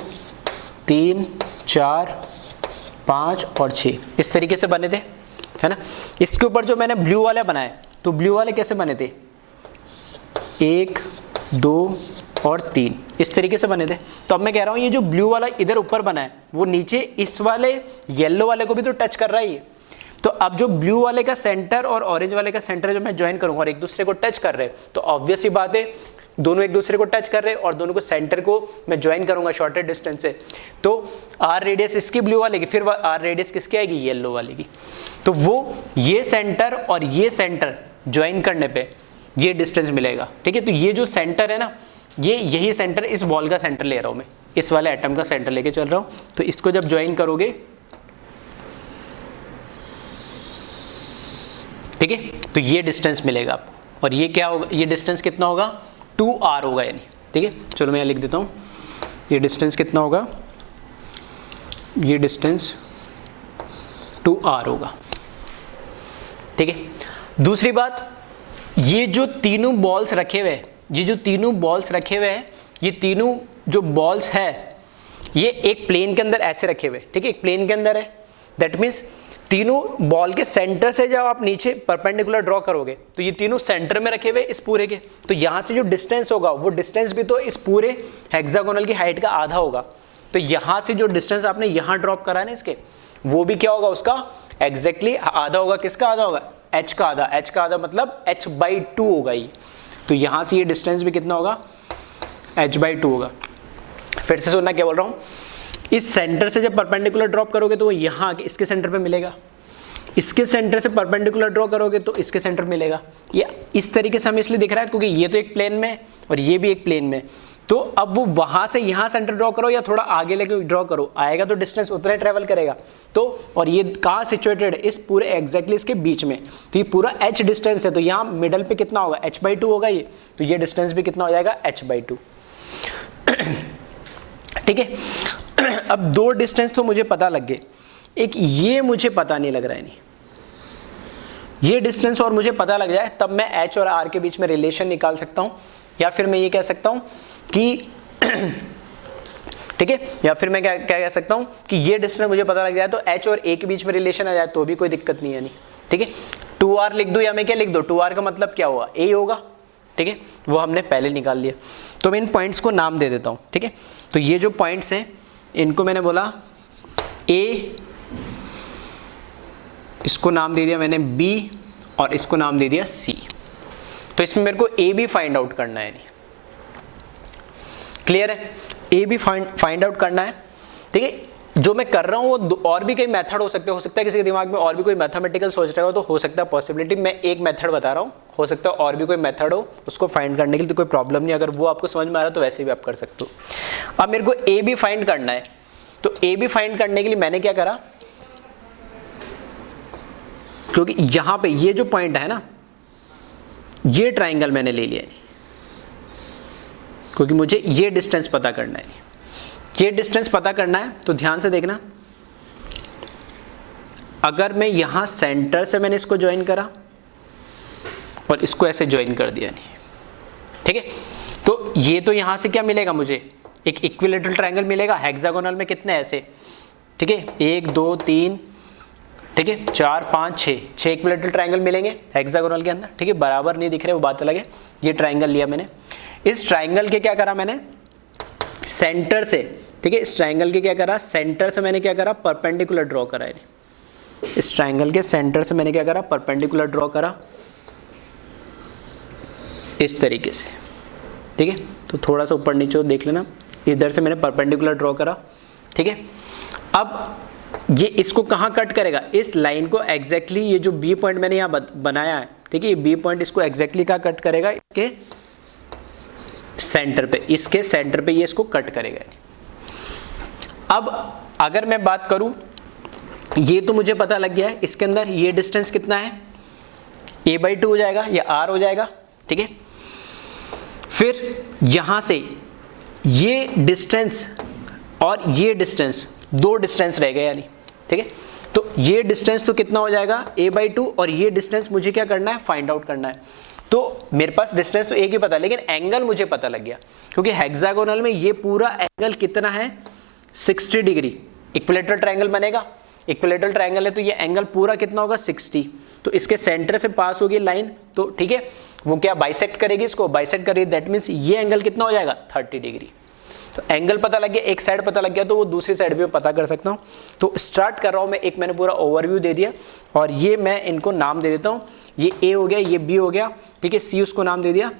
3 4 5 और 6 इस तरीके से बने थे, है ना। इसके ऊपर जो मैंने ब्लू वाले बनाए, तो ब्लू वाले कैसे बने थे, 1 2 और 3 इस तरीके से बने थे। तो अब मैं कह रहा हूं ये जो ब्लू वाला इधर ऊपर बना है, वो नीचे इस वाले येलो वाले को भी तो टच कर रहा है ये। तो अब जो ब्लू वाले का सेंटर और ऑरेंज वाले का सेंटर जब मैं ज्वाइन करूंगा और एक दूसरे को टच कर रहे हैं, तो ऑब्वियस ही बात है दोनों एक दूसरे को टच कर रहे हैं, और दोनों को सेंटर को मैं ज्वाइन करूंगा शॉर्टेड डिस्टेंस से। तो आर रेडियस इसकी ब्लू वाले की, फिर आर रेडियस किसकी आएगी, येलो वाले की। तो वो ये सेंटर और ये सेंटर ज्वाइन करने पे ये डिस्टेंस मिलेगा, ठीक है। तो ये जो सेंटर है ना, ये यही सेंटर, इस बॉल का सेंटर ले रहा हूं मैं, इस वाले एटम का सेंटर लेके चल रहा हूं। तो इसको जब ज्वाइन करोगे, ठीक है, तो ये डिस्टेंस मिलेगा आपको। और ये क्या होगा, ये डिस्टेंस कितना होगा, 2r होगा यानी, ठीक है। चलो मैं यहाँ लिख देता हूँ, ये डिस्टेंस कितना होगा, ये डिस्टेंस 2r होगा, ठीक है। दूसरी बात, ये जो तीनों बॉल्स रखे हुए हैं, ये जो तीनों बॉल्स रखे हुए हैं, ये तीनों जो बॉल्स है, ये एक प्लेन के अंदर ऐसे रखे हुए, ठीक है, एक प्लेन के अंदर है। दैट मीन्स तीनों बॉल के सेंटर से जब आप नीचे परपेंडिकुलर ड्रॉ करोगे, तो ये तीनों सेंटर में रखे हुए इस पूरे के। तो यहां से जो डिस्टेंस होगा, वो डिस्टेंस भी तो इस पूरे हेक्सागोनल की हाइट का आधा होगा। तो यहां से जो डिस्टेंस आपने यहां ड्रॉप करा है ना इसके, वो भी क्या होगा, उसका एग्जैक्टली आधा होगा। किसका आधा होगा, h का आधा, h का आधा मतलब h/2 होगा ये। तो यहां से ये डिस्टेंस भी कितना होगा, h/2 होगा। फिर से सुनना क्या बोल रहा हूं, इस सेंटर से जब परपेंडिकुलर ड्रॉप करोगे तो वो यहाँ इसके सेंटर पे मिलेगा, इसके सेंटर से परपेंडिकुलर ड्रॉ करोगे तो इसके सेंटर मिलेगा। ये इस तरीके से हमें इसलिए दिख रहा है क्योंकि ये तो एक प्लेन में और ये भी एक प्लेन में। तो अब वो वहां से यहां सेंटर ड्रॉ करो या थोड़ा आगे लेके ड्रॉ करो, आएगा तो डिस्टेंस उतना ही ट्रेवल करेगा। तो और ये कहाँ सिचुएटेड है, इस पूरे एग्जैक्टली इसके बीच में। तो ये पूरा h डिस्टेंस है, तो यहाँ मिडल पे कितना होगा, h/2 होगा ये। तो ये डिस्टेंस भी कितना हो जाएगा, h/2। ठीक है। अब दो डिस्टेंस तो मुझे पता लग गए, एक ये मुझे पता नहीं लग रहा है, नहीं ये डिस्टेंस और मुझे पता लग जाए तब मैं h और r के बीच में रिलेशन निकाल सकता हूं। या फिर मैं ये कह सकता हूं कि ठीक है, या फिर मैं क्या कह सकता हूं कि ये डिस्टेंस मुझे पता लग जाए तो h और a के बीच में रिलेशन आ जाए तो भी कोई दिक्कत नहीं है। नहीं ठीक है, 2r लिख दूं या मैं क्या लिख दूं, 2r का मतलब क्या होगा, a होगा। ठीक है, वो हमने पहले निकाल लिया। तो मैं इन पॉइंट्स को नाम दे देता हूं। ठीक है, तो ये जो पॉइंट्स हैं इनको मैंने बोला a, इसको नाम दे दिया मैंने b और इसको नाम दे दिया c। तो इसमें मेरे को a भी फाइंड आउट करना है। नहीं क्लियर है, a भी फाइंड आउट करना है। ठीक है, जो मैं कर रहा हूं वो और भी कई मेथड हो सकते हैं, किसी के दिमाग में और भी कोई मैथमेटिकल सोच रहा हो तो हो सकता है पॉसिबिलिटी। मैं एक मेथड बता रहा हूं, हो सकता है और भी कोई मेथड हो उसको फाइंड करने के लिए, तो कोई प्रॉब्लम नहीं। अगर वो आपको समझ में आ रहा है तो वैसे भी आप कर सकते हो। अब मेरे को a भी फाइंड करना है, तो a भी फाइंड करने के लिए मैंने क्या करा, क्योंकि यहां पे ये जो पॉइंट है ना, ये ट्राइंगल मैंने ले लिया है क्योंकि मुझे ये डिस्टेंस पता करना है। ये डिस्टेंस पता करना है तो ध्यान से देखना, अगर मैं यहां सेंटर से मैंने इसको ज्वाइन करा और इसको ऐसे ज्वाइन कर दिया, नहीं ठीक है, तो ये तो यहां से क्या मिलेगा, मुझे एक इक्विलैटरल ट्रायंगल मिलेगा। हेक्सागोनल में कितने ऐसे, ठीक है, 1 2 3, ठीक है, 4 5 6 इक्विलैटरल ट्रायंगल मिलेंगे हेक्सागोनल के अंदर। ठीक है, बराबर नहीं दिख रहे वो बात अलग है। ये ट्रायंगल लिया मैंने, इस ट्रायंगल के क्या करा मैंने, सेंटर से, ठीक है, इस ट्रायंगल के क्या करा, सेंटर से मैंने क्या करा, परपेंडिकुलर ड्रॉ करा है। इस ट्रायंगल के सेंटर से मैंने क्या करा, परपेंडिकुलर ड्रॉ करा इस तरीके से। ठीक है, तो थोड़ा सा ऊपर नीचे देख लेना, इधर से मैंने परपेंडिकुलर ड्रॉ करा। ठीक है, अब ये इसको कहाँ कट करेगा, इस लाइन को एग्जैक्टली, ये जो बी पॉइंट मैंने यहाँ बनाया है, ठीक है, ये बी पॉइंट इसको एग्जैक्टली कहाँ कट करेगा, इसके सेंटर पे, इसके सेंटर पे ये इसको कट करेगा। अब अगर मैं बात करूं, ये तो मुझे पता लग गया है, इसके अंदर ये डिस्टेंस कितना है, a/2 हो जाएगा या r हो जाएगा। ठीक है, फिर यहां से ये डिस्टेंस और ये डिस्टेंस, दो डिस्टेंस रह गए यानी, ठीक है, तो ये डिस्टेंस तो कितना हो जाएगा, a/2, और ये डिस्टेंस मुझे क्या करना है, फाइंड आउट करना है। तो मेरे पास डिस्टेंस तो एक ही पता है, लेकिन एंगल मुझे पता लग गया, क्योंकि हेक्सागोनल में ये पूरा एंगल कितना है, 60 डिग्री। इक्विलैटरल ट्रायंगल बनेगा, इक्विलैटरल ट्रायंगल है तो ये एंगल पूरा कितना होगा, 60। तो इसके सेंटर से पास होगी लाइन, तो ठीक है, वो क्या बाइसेक्ट करेगी, इसको बाइसेक्ट करेगी, दैट मीन्स ये एंगल कितना हो जाएगा, 30 डिग्री। तो एंगल पता लग गया, एक साइड पता लग गया, तो वो दूसरी साइड भी मैं पता कर सकता हूँ। तो स्टार्ट कर रहा हूँ मैं, एक मैंने पूरा ओवरव्यू दे दिया, और ये मैं इनको नाम दे देता हूँ, ये ए हो गया, ये बी हो गया, ठीक है, सी उसको नाम दे दिया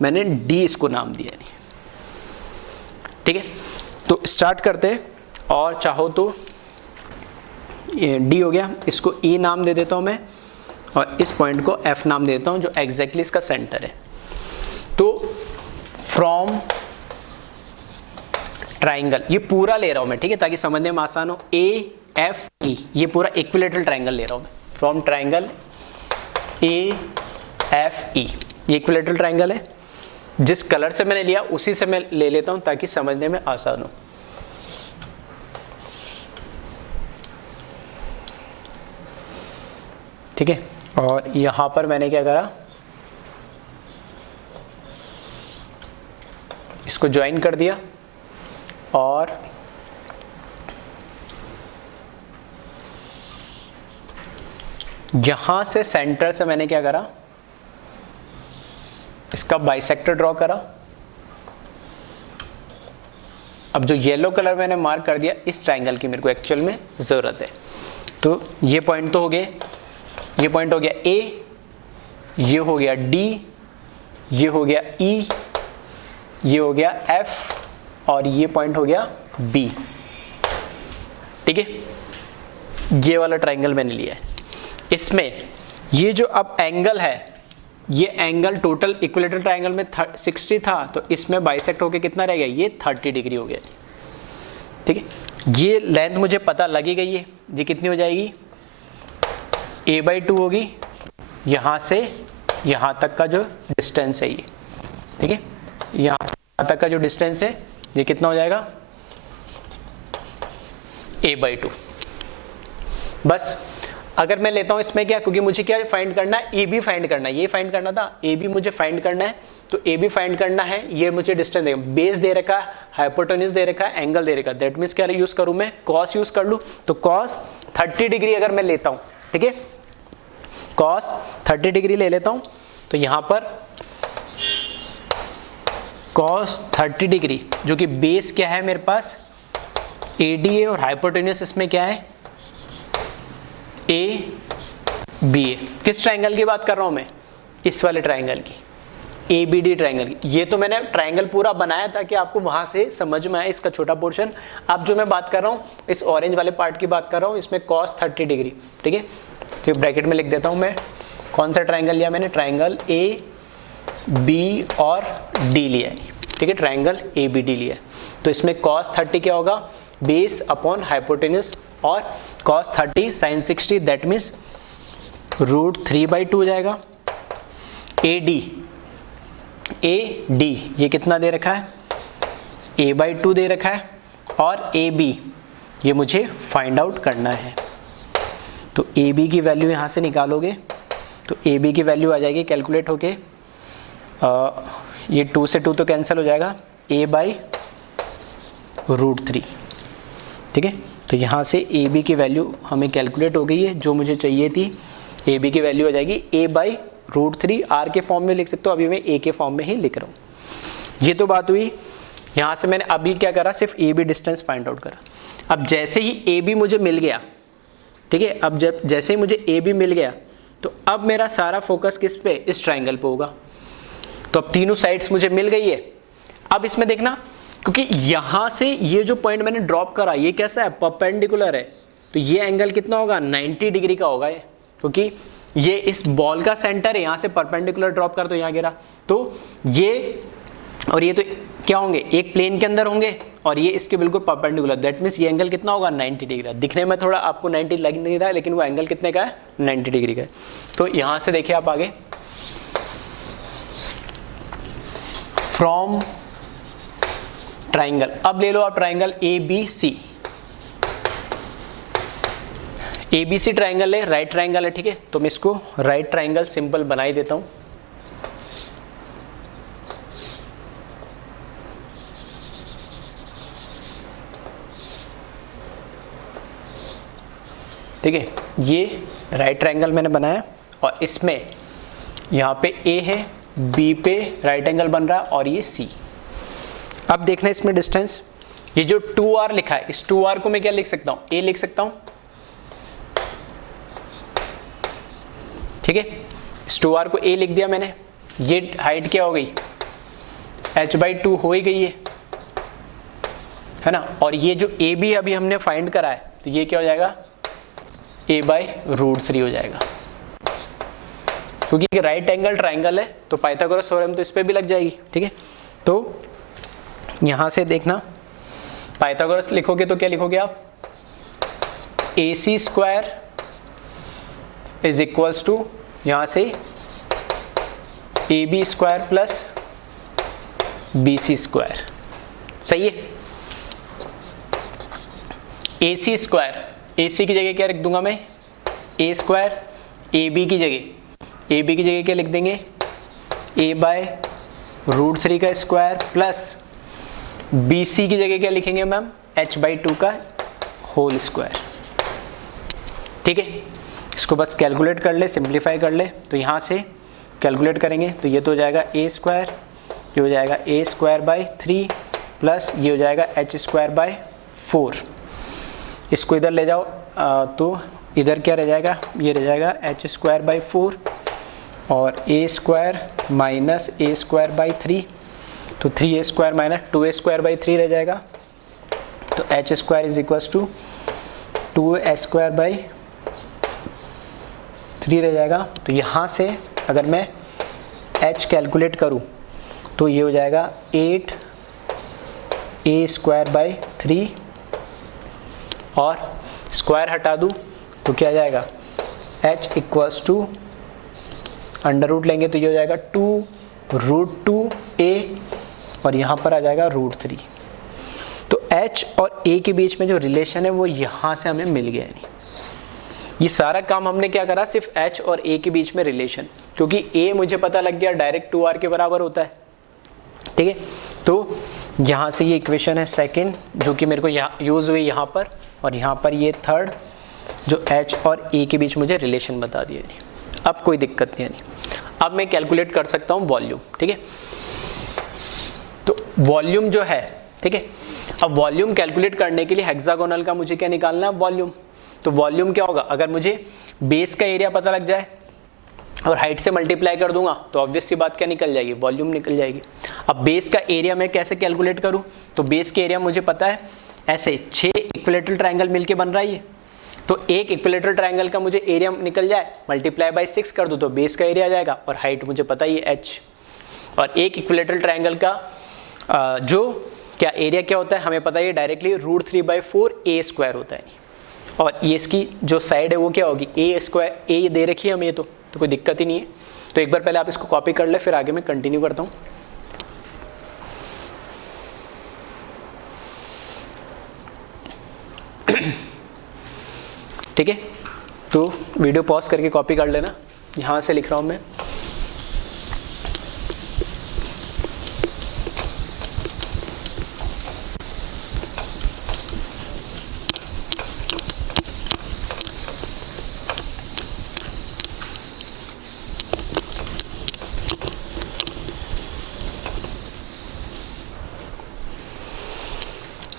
मैंने, डी इसको नाम दिया। ठीक है, तो स्टार्ट करते हैं, और चाहो तो ये डी हो गया, इसको ई नाम दे देता हूँ मैं, और इस पॉइंट को एफ नाम दे देता हूँ, जो एग्जैक्टली इसका सेंटर है। तो फ्रॉम ट्राइंगल, ये पूरा ले रहा हूं मैं, ठीक है, ताकि समझने में आसान हो, ए एफ ई, ये पूरा इक्विलैटरल ट्राइंगल ले रहा हूं मैं, from triangle A F E, ये इक्विलैटरल ट्राइंगल है। जिस कलर से मैंने लिया उसी से मैं ले लेता हूं ताकि समझने में आसान हो। ठीक है, और यहां पर मैंने क्या करा, इसको ज्वाइन कर दिया, और यहां से सेंटर से मैंने क्या करा, इसका बाइसेक्टर ड्रॉ करा। अब जो येलो कलर मैंने मार्क कर दिया, इस ट्रायंगल की मेरे को एक्चुअल में जरूरत है। तो ये पॉइंट तो हो गए, ये पॉइंट हो गया ए, ये हो गया डी, ये हो गया ई, ये हो गया एफ और ये पॉइंट हो गया बी। ठीक है, ये वाला ट्राइंगल मैंने लिया है। इसमें ये जो अब एंगल है, ये एंगल टोटल इक्विलेटरल ट्राइंगल में 60 था, तो इसमें बाइसेक्ट होके कितना रह गया, ये 30 डिग्री हो गया। ठीक है, ये लेंथ मुझे पता लगी गई है, ये कितनी हो जाएगी, a/2 होगी, यहाँ से यहाँ तक का जो डिस्टेंस है ये। ठीक है, यहाँ तक का जो डिस्टेंस है ये कितना हो जाएगा, a/2। बस अगर मैं लेता हूं इसमें क्या, क्योंकि मुझे क्या फाइंड करना है, ए बी फाइंड करना है, ये फाइंड करना था, ए बी मुझे फाइंड करना है, तो ए बी फाइंड करना है, ये मुझे डिस्टेंस देगा, बेस दे रखा है, हाइपोटेन्यूज दे रखा है, एंगल दे रखा है, दैट मीन्स क्या यूज करूं मैं, कॉस यूज कर लूं। तो कॉस 30 डिग्री अगर मैं लेता हूं, ठीक है, कॉस 30 डिग्री ले लेता हूं, तो यहां पर कॉस 30 डिग्री जो कि बेस क्या है मेरे पास AD है और हाइपोटेन्यूज इसमें क्या है ABA। किस ट्राइंगल की बात कर रहा हूं मैं, इस वाले ट्राइंगल की, ABD ट्राइंगल की। ये तो मैंने ट्राइंगल पूरा बनाया था कि आपको वहां से समझ में आए इसका छोटा पोर्शन। अब जो मैं बात कर रहा हूं इस ऑरेंज वाले पार्ट की बात कर रहा हूं, इसमें cos 30 डिग्री। ठीक है, तो ब्रैकेट में लिख देता हूं मैं, कौन सा ट्राइंगल लिया मैंने, ट्राइंगल AB और D लिया है। ठीक है, ट्राइंगल ABD लिया है, तो इसमें cos 30 क्या होगा, बेस अपॉन हाइपोटेन्यूज, और cos 30 sin 60 दैट मीन्स √3/2 हो जाएगा। AD ये कितना दे रखा है, a/2 दे रखा है, और AB ये मुझे फाइंड आउट करना है। तो AB की वैल्यू यहाँ से निकालोगे तो AB की वैल्यू आ जाएगी कैलकुलेट होके, ये 2 से 2 तो कैंसिल हो जाएगा, a/√3। ठीक है, तो यहाँ से AB की वैल्यू हमें कैलकुलेट हो गई है, जो मुझे चाहिए थी। AB की वैल्यू हो जाएगी a/√3, R के फॉर्म में लिख सकते हो, अभी मैं A के फॉर्म में ही लिख रहा हूँ। ये तो बात हुई, यहाँ से मैंने अभी क्या करा, सिर्फ AB डिस्टेंस फाइंड आउट करा। अब जैसे ही AB मुझे मिल गया, ठीक है, अब जैसे ही मुझे AB मिल गया, तो अब मेरा सारा फोकस किस पे, इस ट्राइंगल पे होगा। तो अब तीनों साइड्स मुझे मिल गई है। अब इसमें देखना, क्योंकि यहां से ये जो पॉइंट मैंने ड्रॉप करा, ये कैसा है, परपेंडिकुलर है, तो ये एंगल कितना होगा, 90 डिग्री का होगा ये, क्योंकि ये इस बॉल का सेंटर है, यहां से परपेंडिकुलर ड्रॉप कर तो यहाँ गिरा, तो ये और ये तो क्या होंगे, एक प्लेन के अंदर होंगे, और ये इसके बिल्कुल परपेंडिकुलर, दैट मीन्स ये एंगल कितना होगा, 90 डिग्री। दिखने में थोड़ा आपको 90 लग नहीं रहा है, लेकिन वो एंगल कितने का है, 90 डिग्री का है। तो यहां से देखिए आप आगे, फ्रॉम ट्राइंगल, अब ले लो आप ट्राइंगल ABC ट्राइंगल है, राइट ट्राइंगल है। ठीक है, तो मैं इसको राइट ट्राइंगल सिंपल बना ही देता हूं। ठीक है, ये राइट ट्राइंगल मैंने बनाया, और इसमें यहाँ पे A है, B पे राइट एंगल बन रहा है, और ये C। अब देखना इसमें डिस्टेंस, ये जो 2R लिखा है, इस 2R को मैं क्या लिख सकता हूँ, A लिख सकता हूँ। ठीक है, इस 2R को A लिख दिया मैंने। ये हाइट क्या हो गई, h/2 हो ही गई है ना। और ये जो AB अभी हमने फाइंड करा है, तो ये क्या हो जाएगा, a/√3 हो जाएगा, क्योंकि राइट एंगल ट्राइंगल है, तो पाइथागोरस थ्योरम तो इस पे भी लग जाएगी। ठीक है, तो यहां से देखना, पाइथागोरस लिखोगे तो क्या लिखोगे आप, AC² इज इक्वल्स टू, यहां से AB² प्लस BC²। सही है, AC², AC की जगह क्या लिख दूंगा मैं, A², AB की जगह क्या लिख देंगे, a/√3 का स्क्वायर प्लस BC की जगह क्या लिखेंगे मैम, h/2 का होल स्क्वायर। ठीक है, इसको बस कैलकुलेट कर ले, सिंप्लीफाई कर ले, तो यहाँ से कैलकुलेट करेंगे तो ये तो हो जाएगा a², ये हो जाएगा a²/3 प्लस ये हो जाएगा h²/4। इसको इधर ले जाओ तो इधर क्या रह जाएगा, ये रह जाएगा एच स्क्वायर बाई 4 और A square minus A square by 3, तो 3a square minus 2a square by 3 रह जाएगा, तो H square is equals to 2a square by 3 रह जाएगा। तो यहाँ से अगर मैं h कैलकुलेट करूँ तो ये हो जाएगा 8a स्क्वायर बाई 3 और स्क्वायर हटा दूँ तो क्या जाएगा, h equals to under root लेंगे तो ये हो जाएगा 2√2a और यहाँ पर आ जाएगा √3। तो h और a के बीच में जो रिलेशन है वो यहाँ से हमें मिल गया। नहीं, ये सारा काम हमने क्या करा, सिर्फ h और a के बीच में रिलेशन, क्योंकि a मुझे पता लग गया डायरेक्ट 2r के बराबर होता है, ठीक है। तो यहाँ से ये इक्वेशन है सेकंड जो कि मेरे को यहाँ यूज़ हुई यहाँ पर, और यहाँ पर ये थर्ड जो h और a के बीच मुझे रिलेशन बता दिया। नहीं, अब कोई दिक्कत नहीं है। नहीं, अब मैं कैलकुलेट कर सकता हूँ वॉल्यूम, ठीक है। तो वॉल्यूम जो है, ठीक है, अब वॉल्यूम कैलकुलेट करने के लिए हेक्सागोनल का मुझे क्या निकालना है, वॉल्यूम। तो वॉल्यूम क्या होगा, अगर मुझे बेस का एरिया पता लग जाए और हाइट से मल्टीप्लाई कर दूंगा तो ऑब्वियस सी बात क्या निकल जाएगी, वॉल्यूम निकल जाएगी। अब बेस का एरिया मैं कैसे कैलकुलेट करूं, तो बेस के एरिया मुझे पता है, ऐसे 6 इक्विलेटरल ट्रायंगल मिलके बन रहा है ये, तो एक इक्विलेटरल ट्रायंगल का मुझे एरिया निकल जाए, मल्टीप्लाई बाय 6 कर दूं तो बेस का एरिया आ जाएगा, और हाइट मुझे पता ही है h। और एक इक्विलेटरल ट्रायंगल का जो क्या एरिया क्या होता है हमें पता है, डायरेक्टली √3/4 a स्क्वायर होता है। और ये इसकी जो साइड है वो क्या होगी, a स्क्वायर, a दे रखी है हमें, तो कोई दिक्कत ही नहीं है। तो एक बार पहले आप इसको कॉपी कर ले, फिर आगे मैं कंटिन्यू करता हूँ। ठीक है, तो वीडियो पॉज करके कॉपी कर लेना, यहाँ से लिख रहा हूँ मैं।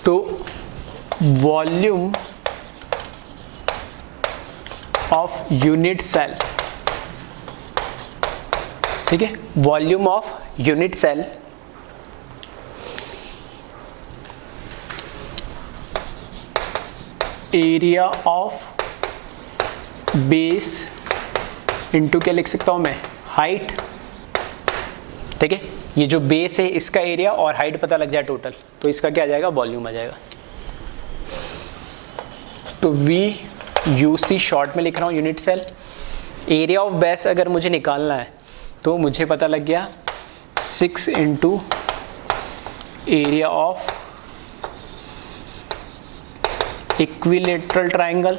तो वॉल्यूम ऑफ यूनिट सेल, ठीक है, volume of unit cell area of base into क्या लिख सकता हूं मैं, हाइट, ठीक है। ये जो बेस है इसका एरिया और हाइट पता लग जाए टोटल, तो इसका क्या आ जाएगा, वॉल्यूम आ जाएगा। तो VUC शॉर्ट में लिख रहा हूँ, unit cell. Area of base अगर मुझे निकालना है तो मुझे पता लग गया 6 into area of equilateral triangle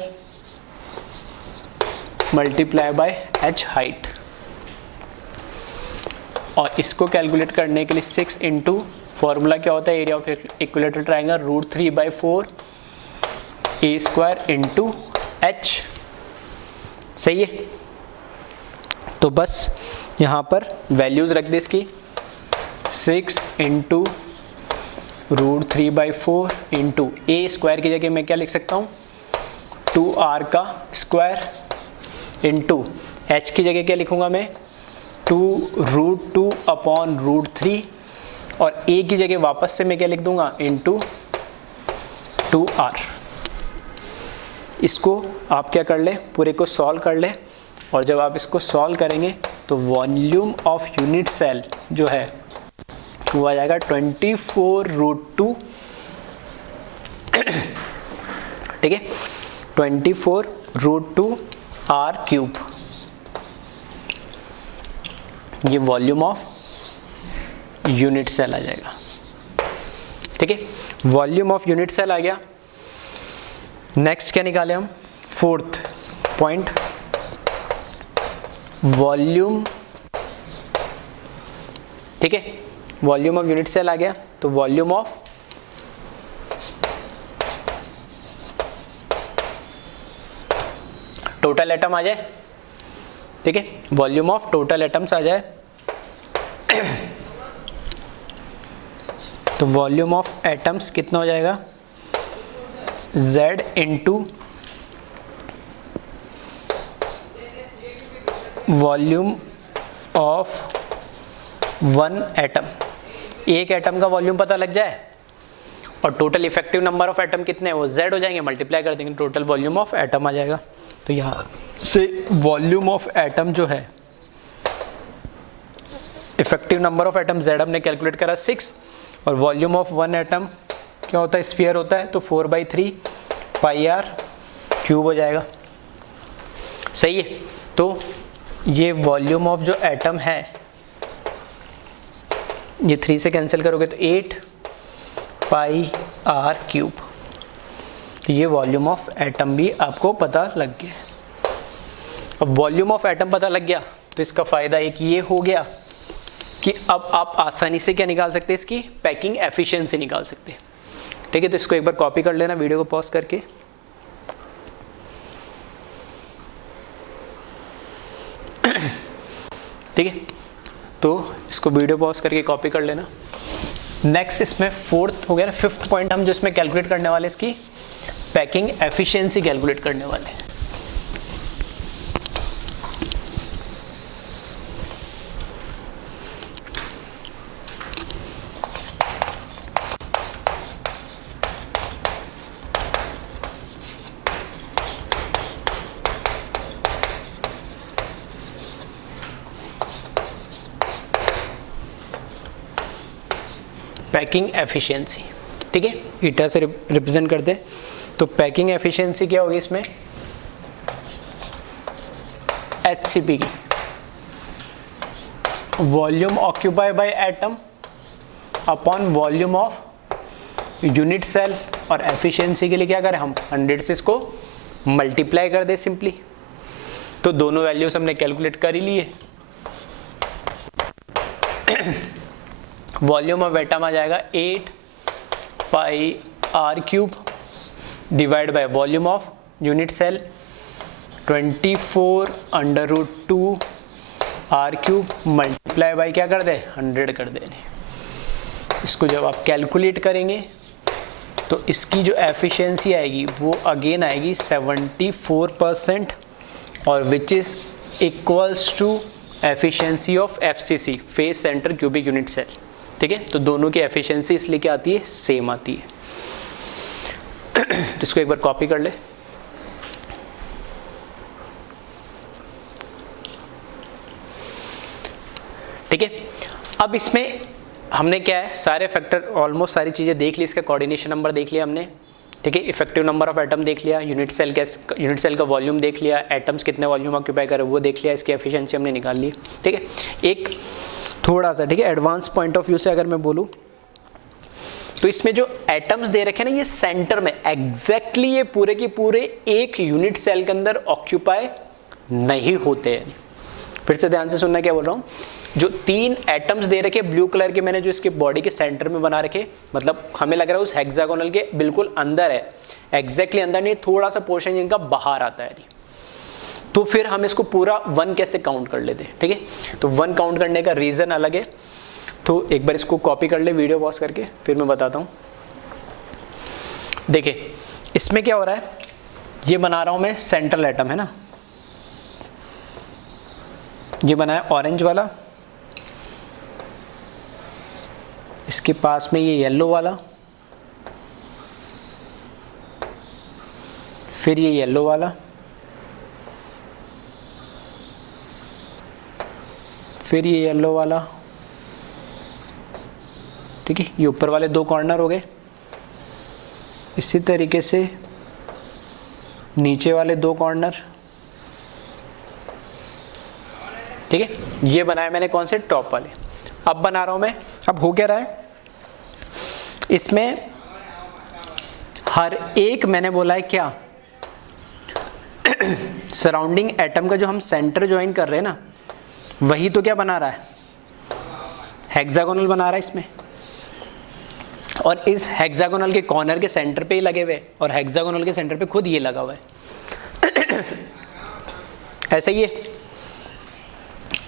multiply by h height. और इसको कैलकुलेट करने के लिए 6 इंटू फॉर्मूला क्या होता है, area of equilateral triangle √3/4 a square into h, सही है। तो बस यहाँ पर वैल्यूज रख दे इसकी, 6 इंटू √3/4 इंटू a स्क्वायर की जगह मैं क्या लिख सकता हूँ, 2r का स्क्वायर इंटू h की जगह क्या लिखूंगा मैं, 2√2/√3 और a की जगह वापस से मैं क्या लिख दूंगा, इंटू 2r। इसको आप क्या कर ले, पूरे को सॉल्व कर ले, और जब आप इसको सॉल्व करेंगे तो वॉल्यूम ऑफ यूनिट सेल जो है वो आ जाएगा 24√2, ठीक है, 24√2 r³। ये वॉल्यूम ऑफ यूनिट सेल आ जाएगा, ठीक है। वॉल्यूम ऑफ यूनिट सेल आ गया। नेक्स्ट क्या निकाले हम, फोर्थ पॉइंट, वॉल्यूम, ठीक है, वॉल्यूम ऑफ यूनिट सेल आ गया। तो वॉल्यूम ऑफ टोटल एटम आ जाए, ठीक है, वॉल्यूम ऑफ टोटल एटम्स आ जाए। तो वॉल्यूम ऑफ एटम्स कितना हो जाएगा, Z into volume of one atom, एक एटम का वॉल्यूम पता लग जाए और total effective number of atom कितने हैं वो z हो जाएंगे, मल्टीप्लाई कर देंगे, टोटल वॉल्यूम ऑफ एटम आ जाएगा। तो यहाँ से वॉल्यूम ऑफ एटम जो है, effective number of atom z हमने कैलकुलेट करा 6 और वॉल्यूम ऑफ वन एटम क्या होता है, स्फीयर होता है, तो 4/3 पाई r क्यूब हो जाएगा। सही है। तो ये वॉल्यूम ऑफ जो एटम है, ये 3 से कैंसिल करोगे तो 8 पाई r क्यूब। तो ये वॉल्यूम ऑफ एटम भी आपको पता लग गया। अब वॉल्यूम ऑफ एटम पता लग गया तो इसका फ़ायदा एक ये हो गया कि अब आप आसानी से क्या निकाल सकते हैं, इसकी पैकिंग एफिशिएंसी निकाल सकते हैं। ठीक है, तो इसको एक बार कॉपी कर लेना वीडियो को पॉज करके। ठीक है, तो इसको वीडियो पॉज करके कॉपी कर लेना। नेक्स्ट इसमें फोर्थ हो गया ना, फिफ्थ पॉइंट हम जो इसमें कैलकुलेट करने वाले, इसकी पैकिंग एफिशिएंसी कैलकुलेट करने वाले। पैकिंग एफिशिएंसी, ठीक है, ईटा से रिप्रेजेंट करते हैं। तो पैकिंग एफिशिएंसी क्या होगी इसमें, HCP की volume occupy by atom upon volume of unit cell, और एफिशिएंसी के लिए क्या करें हम 100 से इसको मल्टीप्लाई कर दे सिंपली। तो दोनों वैल्यूज हमने कैलकुलेट कर ही लिए। वॉल्यूम ऑफ एटम आ जाएगा 8 pi r cube divide by volume of unit cell 24/√2 r cube multiply by क्या कर दे 100 कर देने। इसको जब आप कैलकुलेट करेंगे तो इसकी जो एफिशिएंसी आएगी वो अगेन आएगी 74%, और which is equals to efficiency of FCC, face centre cubic unit cell. ठीक है, तो दोनों की एफिशिएंसी इसलिए क्या आती है, सेम आती है। तो इसको एक बार कॉपी कर ले। ठीक है, अब इसमें हमने क्या है, सारे फैक्टर ऑलमोस्ट सारी चीजें देख ली, इसका कोऑर्डिनेशन नंबर देख लिया हमने। ठीक है, इफेक्टिव नंबर ऑफ एटम देख लिया, यूनिट सेल का वॉल्यूम देख लिया, एटम्स कितने वॉल्यूम ऑक्यूपाई करे वो देख लिया, इसकी एफिशिएंसी हमने निकाल ली। ठीक है, एक थोड़ा सा, ठीक है, एडवांस पॉइंट ऑफ व्यू से अगर मैं बोलूं तो इसमें जो एटम्स दे रखे हैं ना, ये सेंटर में एग्जैक्टली ये पूरे के पूरे एक यूनिट सेल के अंदर ऑक्यूपाई नहीं होते हैं। फिर से ध्यान से सुनना क्या बोल रहा हूं। जो 3 एटम्स दे रखे ब्लू कलर के मैंने जो इसके बॉडी के सेंटर में बना रखे, मतलब हमें लग रहा है उस हेक्सागोनल के बिल्कुल अंदर है, एग्जैक्टली अंदर नहीं, थोड़ा सा पोर्शन जिनका बाहर आता है। तो फिर हम इसको पूरा 1 कैसे काउंट कर लेते हैं। ठीक है, तो 1 काउंट करने का रीजन अलग है। तो एक बार इसको कॉपी कर ले वीडियो पॉज करके, फिर मैं बताता हूं। देखिए इसमें क्या हो रहा है, ये बना रहा हूं मैं सेंट्रल एटम, है ना, ये बना है ऑरेंज वाला, इसके पास में ये येलो वाला, फिर ये येलो वाला, फिर ये येलो वाला। ठीक है, ये ऊपर वाले 2 कॉर्नर हो गए। इसी तरीके से नीचे वाले 2 कॉर्नर। ठीक है, ये बनाया मैंने कौन से, टॉप वाले। अब बना रहा हूं मैं, अब हो क्या रहा है, इसमें हर एक मैंने बोला है क्या, सराउंडिंग एटम का जो हम सेंटर ज्वाइन कर रहे हैं ना, वही तो क्या बना रहा है, हेक्सागोनल बना रहा है इसमें, और इस हेक्सागोनल के कॉर्नर के सेंटर पे ही लगे हुए, और हेक्सागोनल के सेंटर पे खुद ये लगा हुआ है। ऐसा ही है।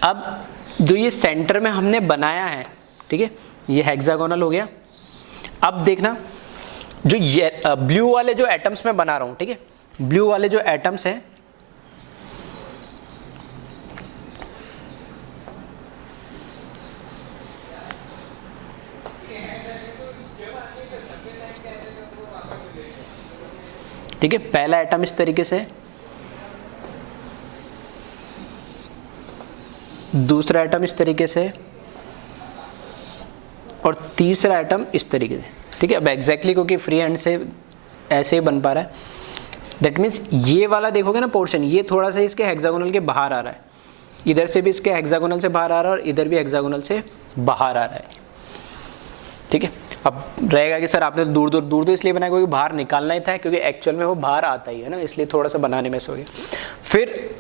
अब जो ये सेंटर में हमने बनाया है, ठीक है, ये हेक्सागोनल हो गया। अब देखना जो ये ब्लू वाले जो एटम्स में बना रहा हूं, ठीक है, ब्लू वाले जो एटम्स हैं ठीक है, पहला एटम इस तरीके से, दूसरा एटम इस तरीके से, और तीसरा एटम इस तरीके से। ठीक है, अब एग्जैक्टली क्योंकि फ्री हैंड से ऐसे ही बन पा रहा है, दैट मीन्स ये वाला देखोगे ना पोर्शन, ये थोड़ा सा इसके हेक्सागोनल के बाहर आ रहा है, इधर से भी इसके हेक्सागोनल से बाहर आ रहा है और इधर भी हेक्सागोनल से बाहर आ रहा है। ठीक है, अब रहेगा कि सर आपने दूर दूर इसलिए बनाया क्योंकि बाहर निकालना ही था, क्योंकि एक्चुअल में वो बाहर आता ही है ना, इसलिए थोड़ा सा बनाने में से हो गया। फिर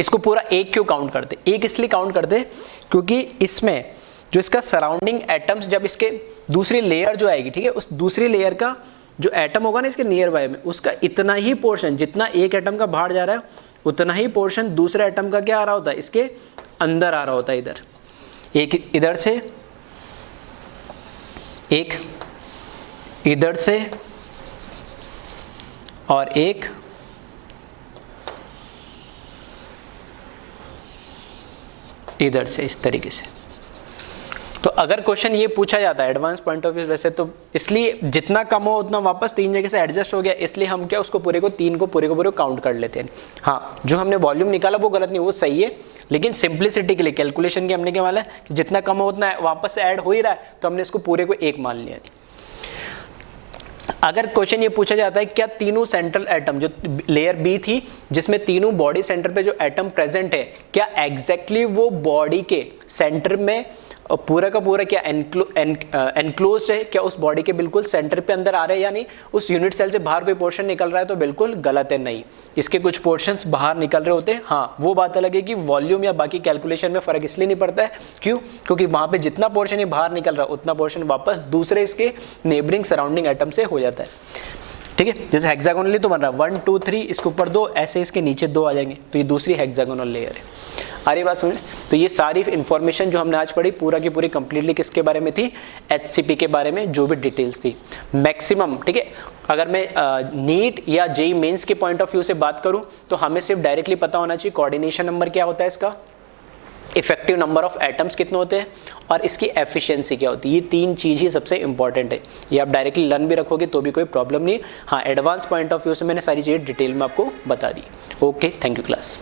इसको पूरा एक क्यों काउंट करते, एक इसलिए काउंट करते क्योंकि इसमें जो इसका सराउंडिंग एटम्स, जब इसके दूसरी लेयर जो आएगी, ठीक है, उस दूसरी लेयर का जो एटम होगा ना इसके नियर बाय में, उसका इतना ही पोर्शन, जितना एक एटम का बाहर जा रहा है उतना ही पोर्शन दूसरे एटम का क्या आ रहा होता है, इसके अंदर आ रहा होता है। इधर एक, इधर से एक, इधर से, और एक इधर से, इस तरीके से। तो अगर क्वेश्चन ये पूछा जाता है एडवांस पॉइंट ऑफ व्यू, वैसे तो इसलिए जितना कम हो उतना वापस तीन जगह से एडजस्ट हो गया, इसलिए हम क्या उसको पूरे को तीन को पूरे काउंट कर लेते हैं। हाँ, जो हमने वॉल्यूम निकाला वो गलत नहीं, वो सही है, लेकिन सिंप्लिसिटी के लिए कैलकुलेशन के हमने क्या माना है कि जितना कम हो उतना वापस से ऐड हो ही रहा है, तो हमने इसको पूरे को एक मान लिया। अगर क्वेश्चन ये पूछा जाता है क्या तीनों सेंट्रल एटम, जो लेयर बी थी जिसमें तीनों बॉडी सेंटर पे जो एटम प्रेजेंट है, क्या एग्जैक्टली वो बॉडी के सेंटर में पूरा का पूरा क्या एनक्लोज्ड है, क्या उस बॉडी के बिल्कुल सेंटर पे अंदर आ रहे हैं या नहीं, उस यूनिट सेल से बाहर कोई पोर्शन निकल रहा है, तो बिल्कुल गलत है, नहीं, इसके कुछ पोर्शंस बाहर निकल रहे होते हैं। हाँ, वो बात अलग है कि वॉल्यूम या बाकी कैलकुलेशन में फर्क इसलिए नहीं पड़ता है, क्यों, क्योंकि वहां पे जितना पोर्शन ये बाहर निकल रहा है उतना पोर्शन वापस दूसरे इसके नेबरिंग सराउंडिंग एटम से हो जाता है। ठीक है, जैसे हेक्सागोनली तो बन रहा है 1 2 3, इसके ऊपर 2, ऐसे इसके नीचे 2 आ जाएंगे, तो ये दूसरी हेक्सागोनल लेयर है। आ रही बात समझ? तो ये सारी इंफॉर्मेशन जो हमने आज पढ़ी पूरा की पूरी कंप्लीटली किसके बारे में थी, एचसीपी के बारे में, जो भी डिटेल्स थी मैक्सिमम। ठीक है, अगर मैं नीट या जेई मेंस के पॉइंट ऑफ व्यू से बात करूं तो हमें सिर्फ डायरेक्टली पता होना चाहिए कोऑर्डिनेशन नंबर क्या होता है इसका, इफेक्टिव नंबर ऑफ एटम्स कितने होते हैं, और इसकी एफिशिएंसी क्या होती है। ये तीन चीज़ ही सबसे इंपॉर्टेंट है, ये आप डायरेक्टली लर्न भी रखोगे तो भी कोई प्रॉब्लम नहीं। हाँ, एडवांस पॉइंट ऑफ व्यू से मैंने सारी चीज़ें डिटेल में आपको बता दी। Okay, thank you class.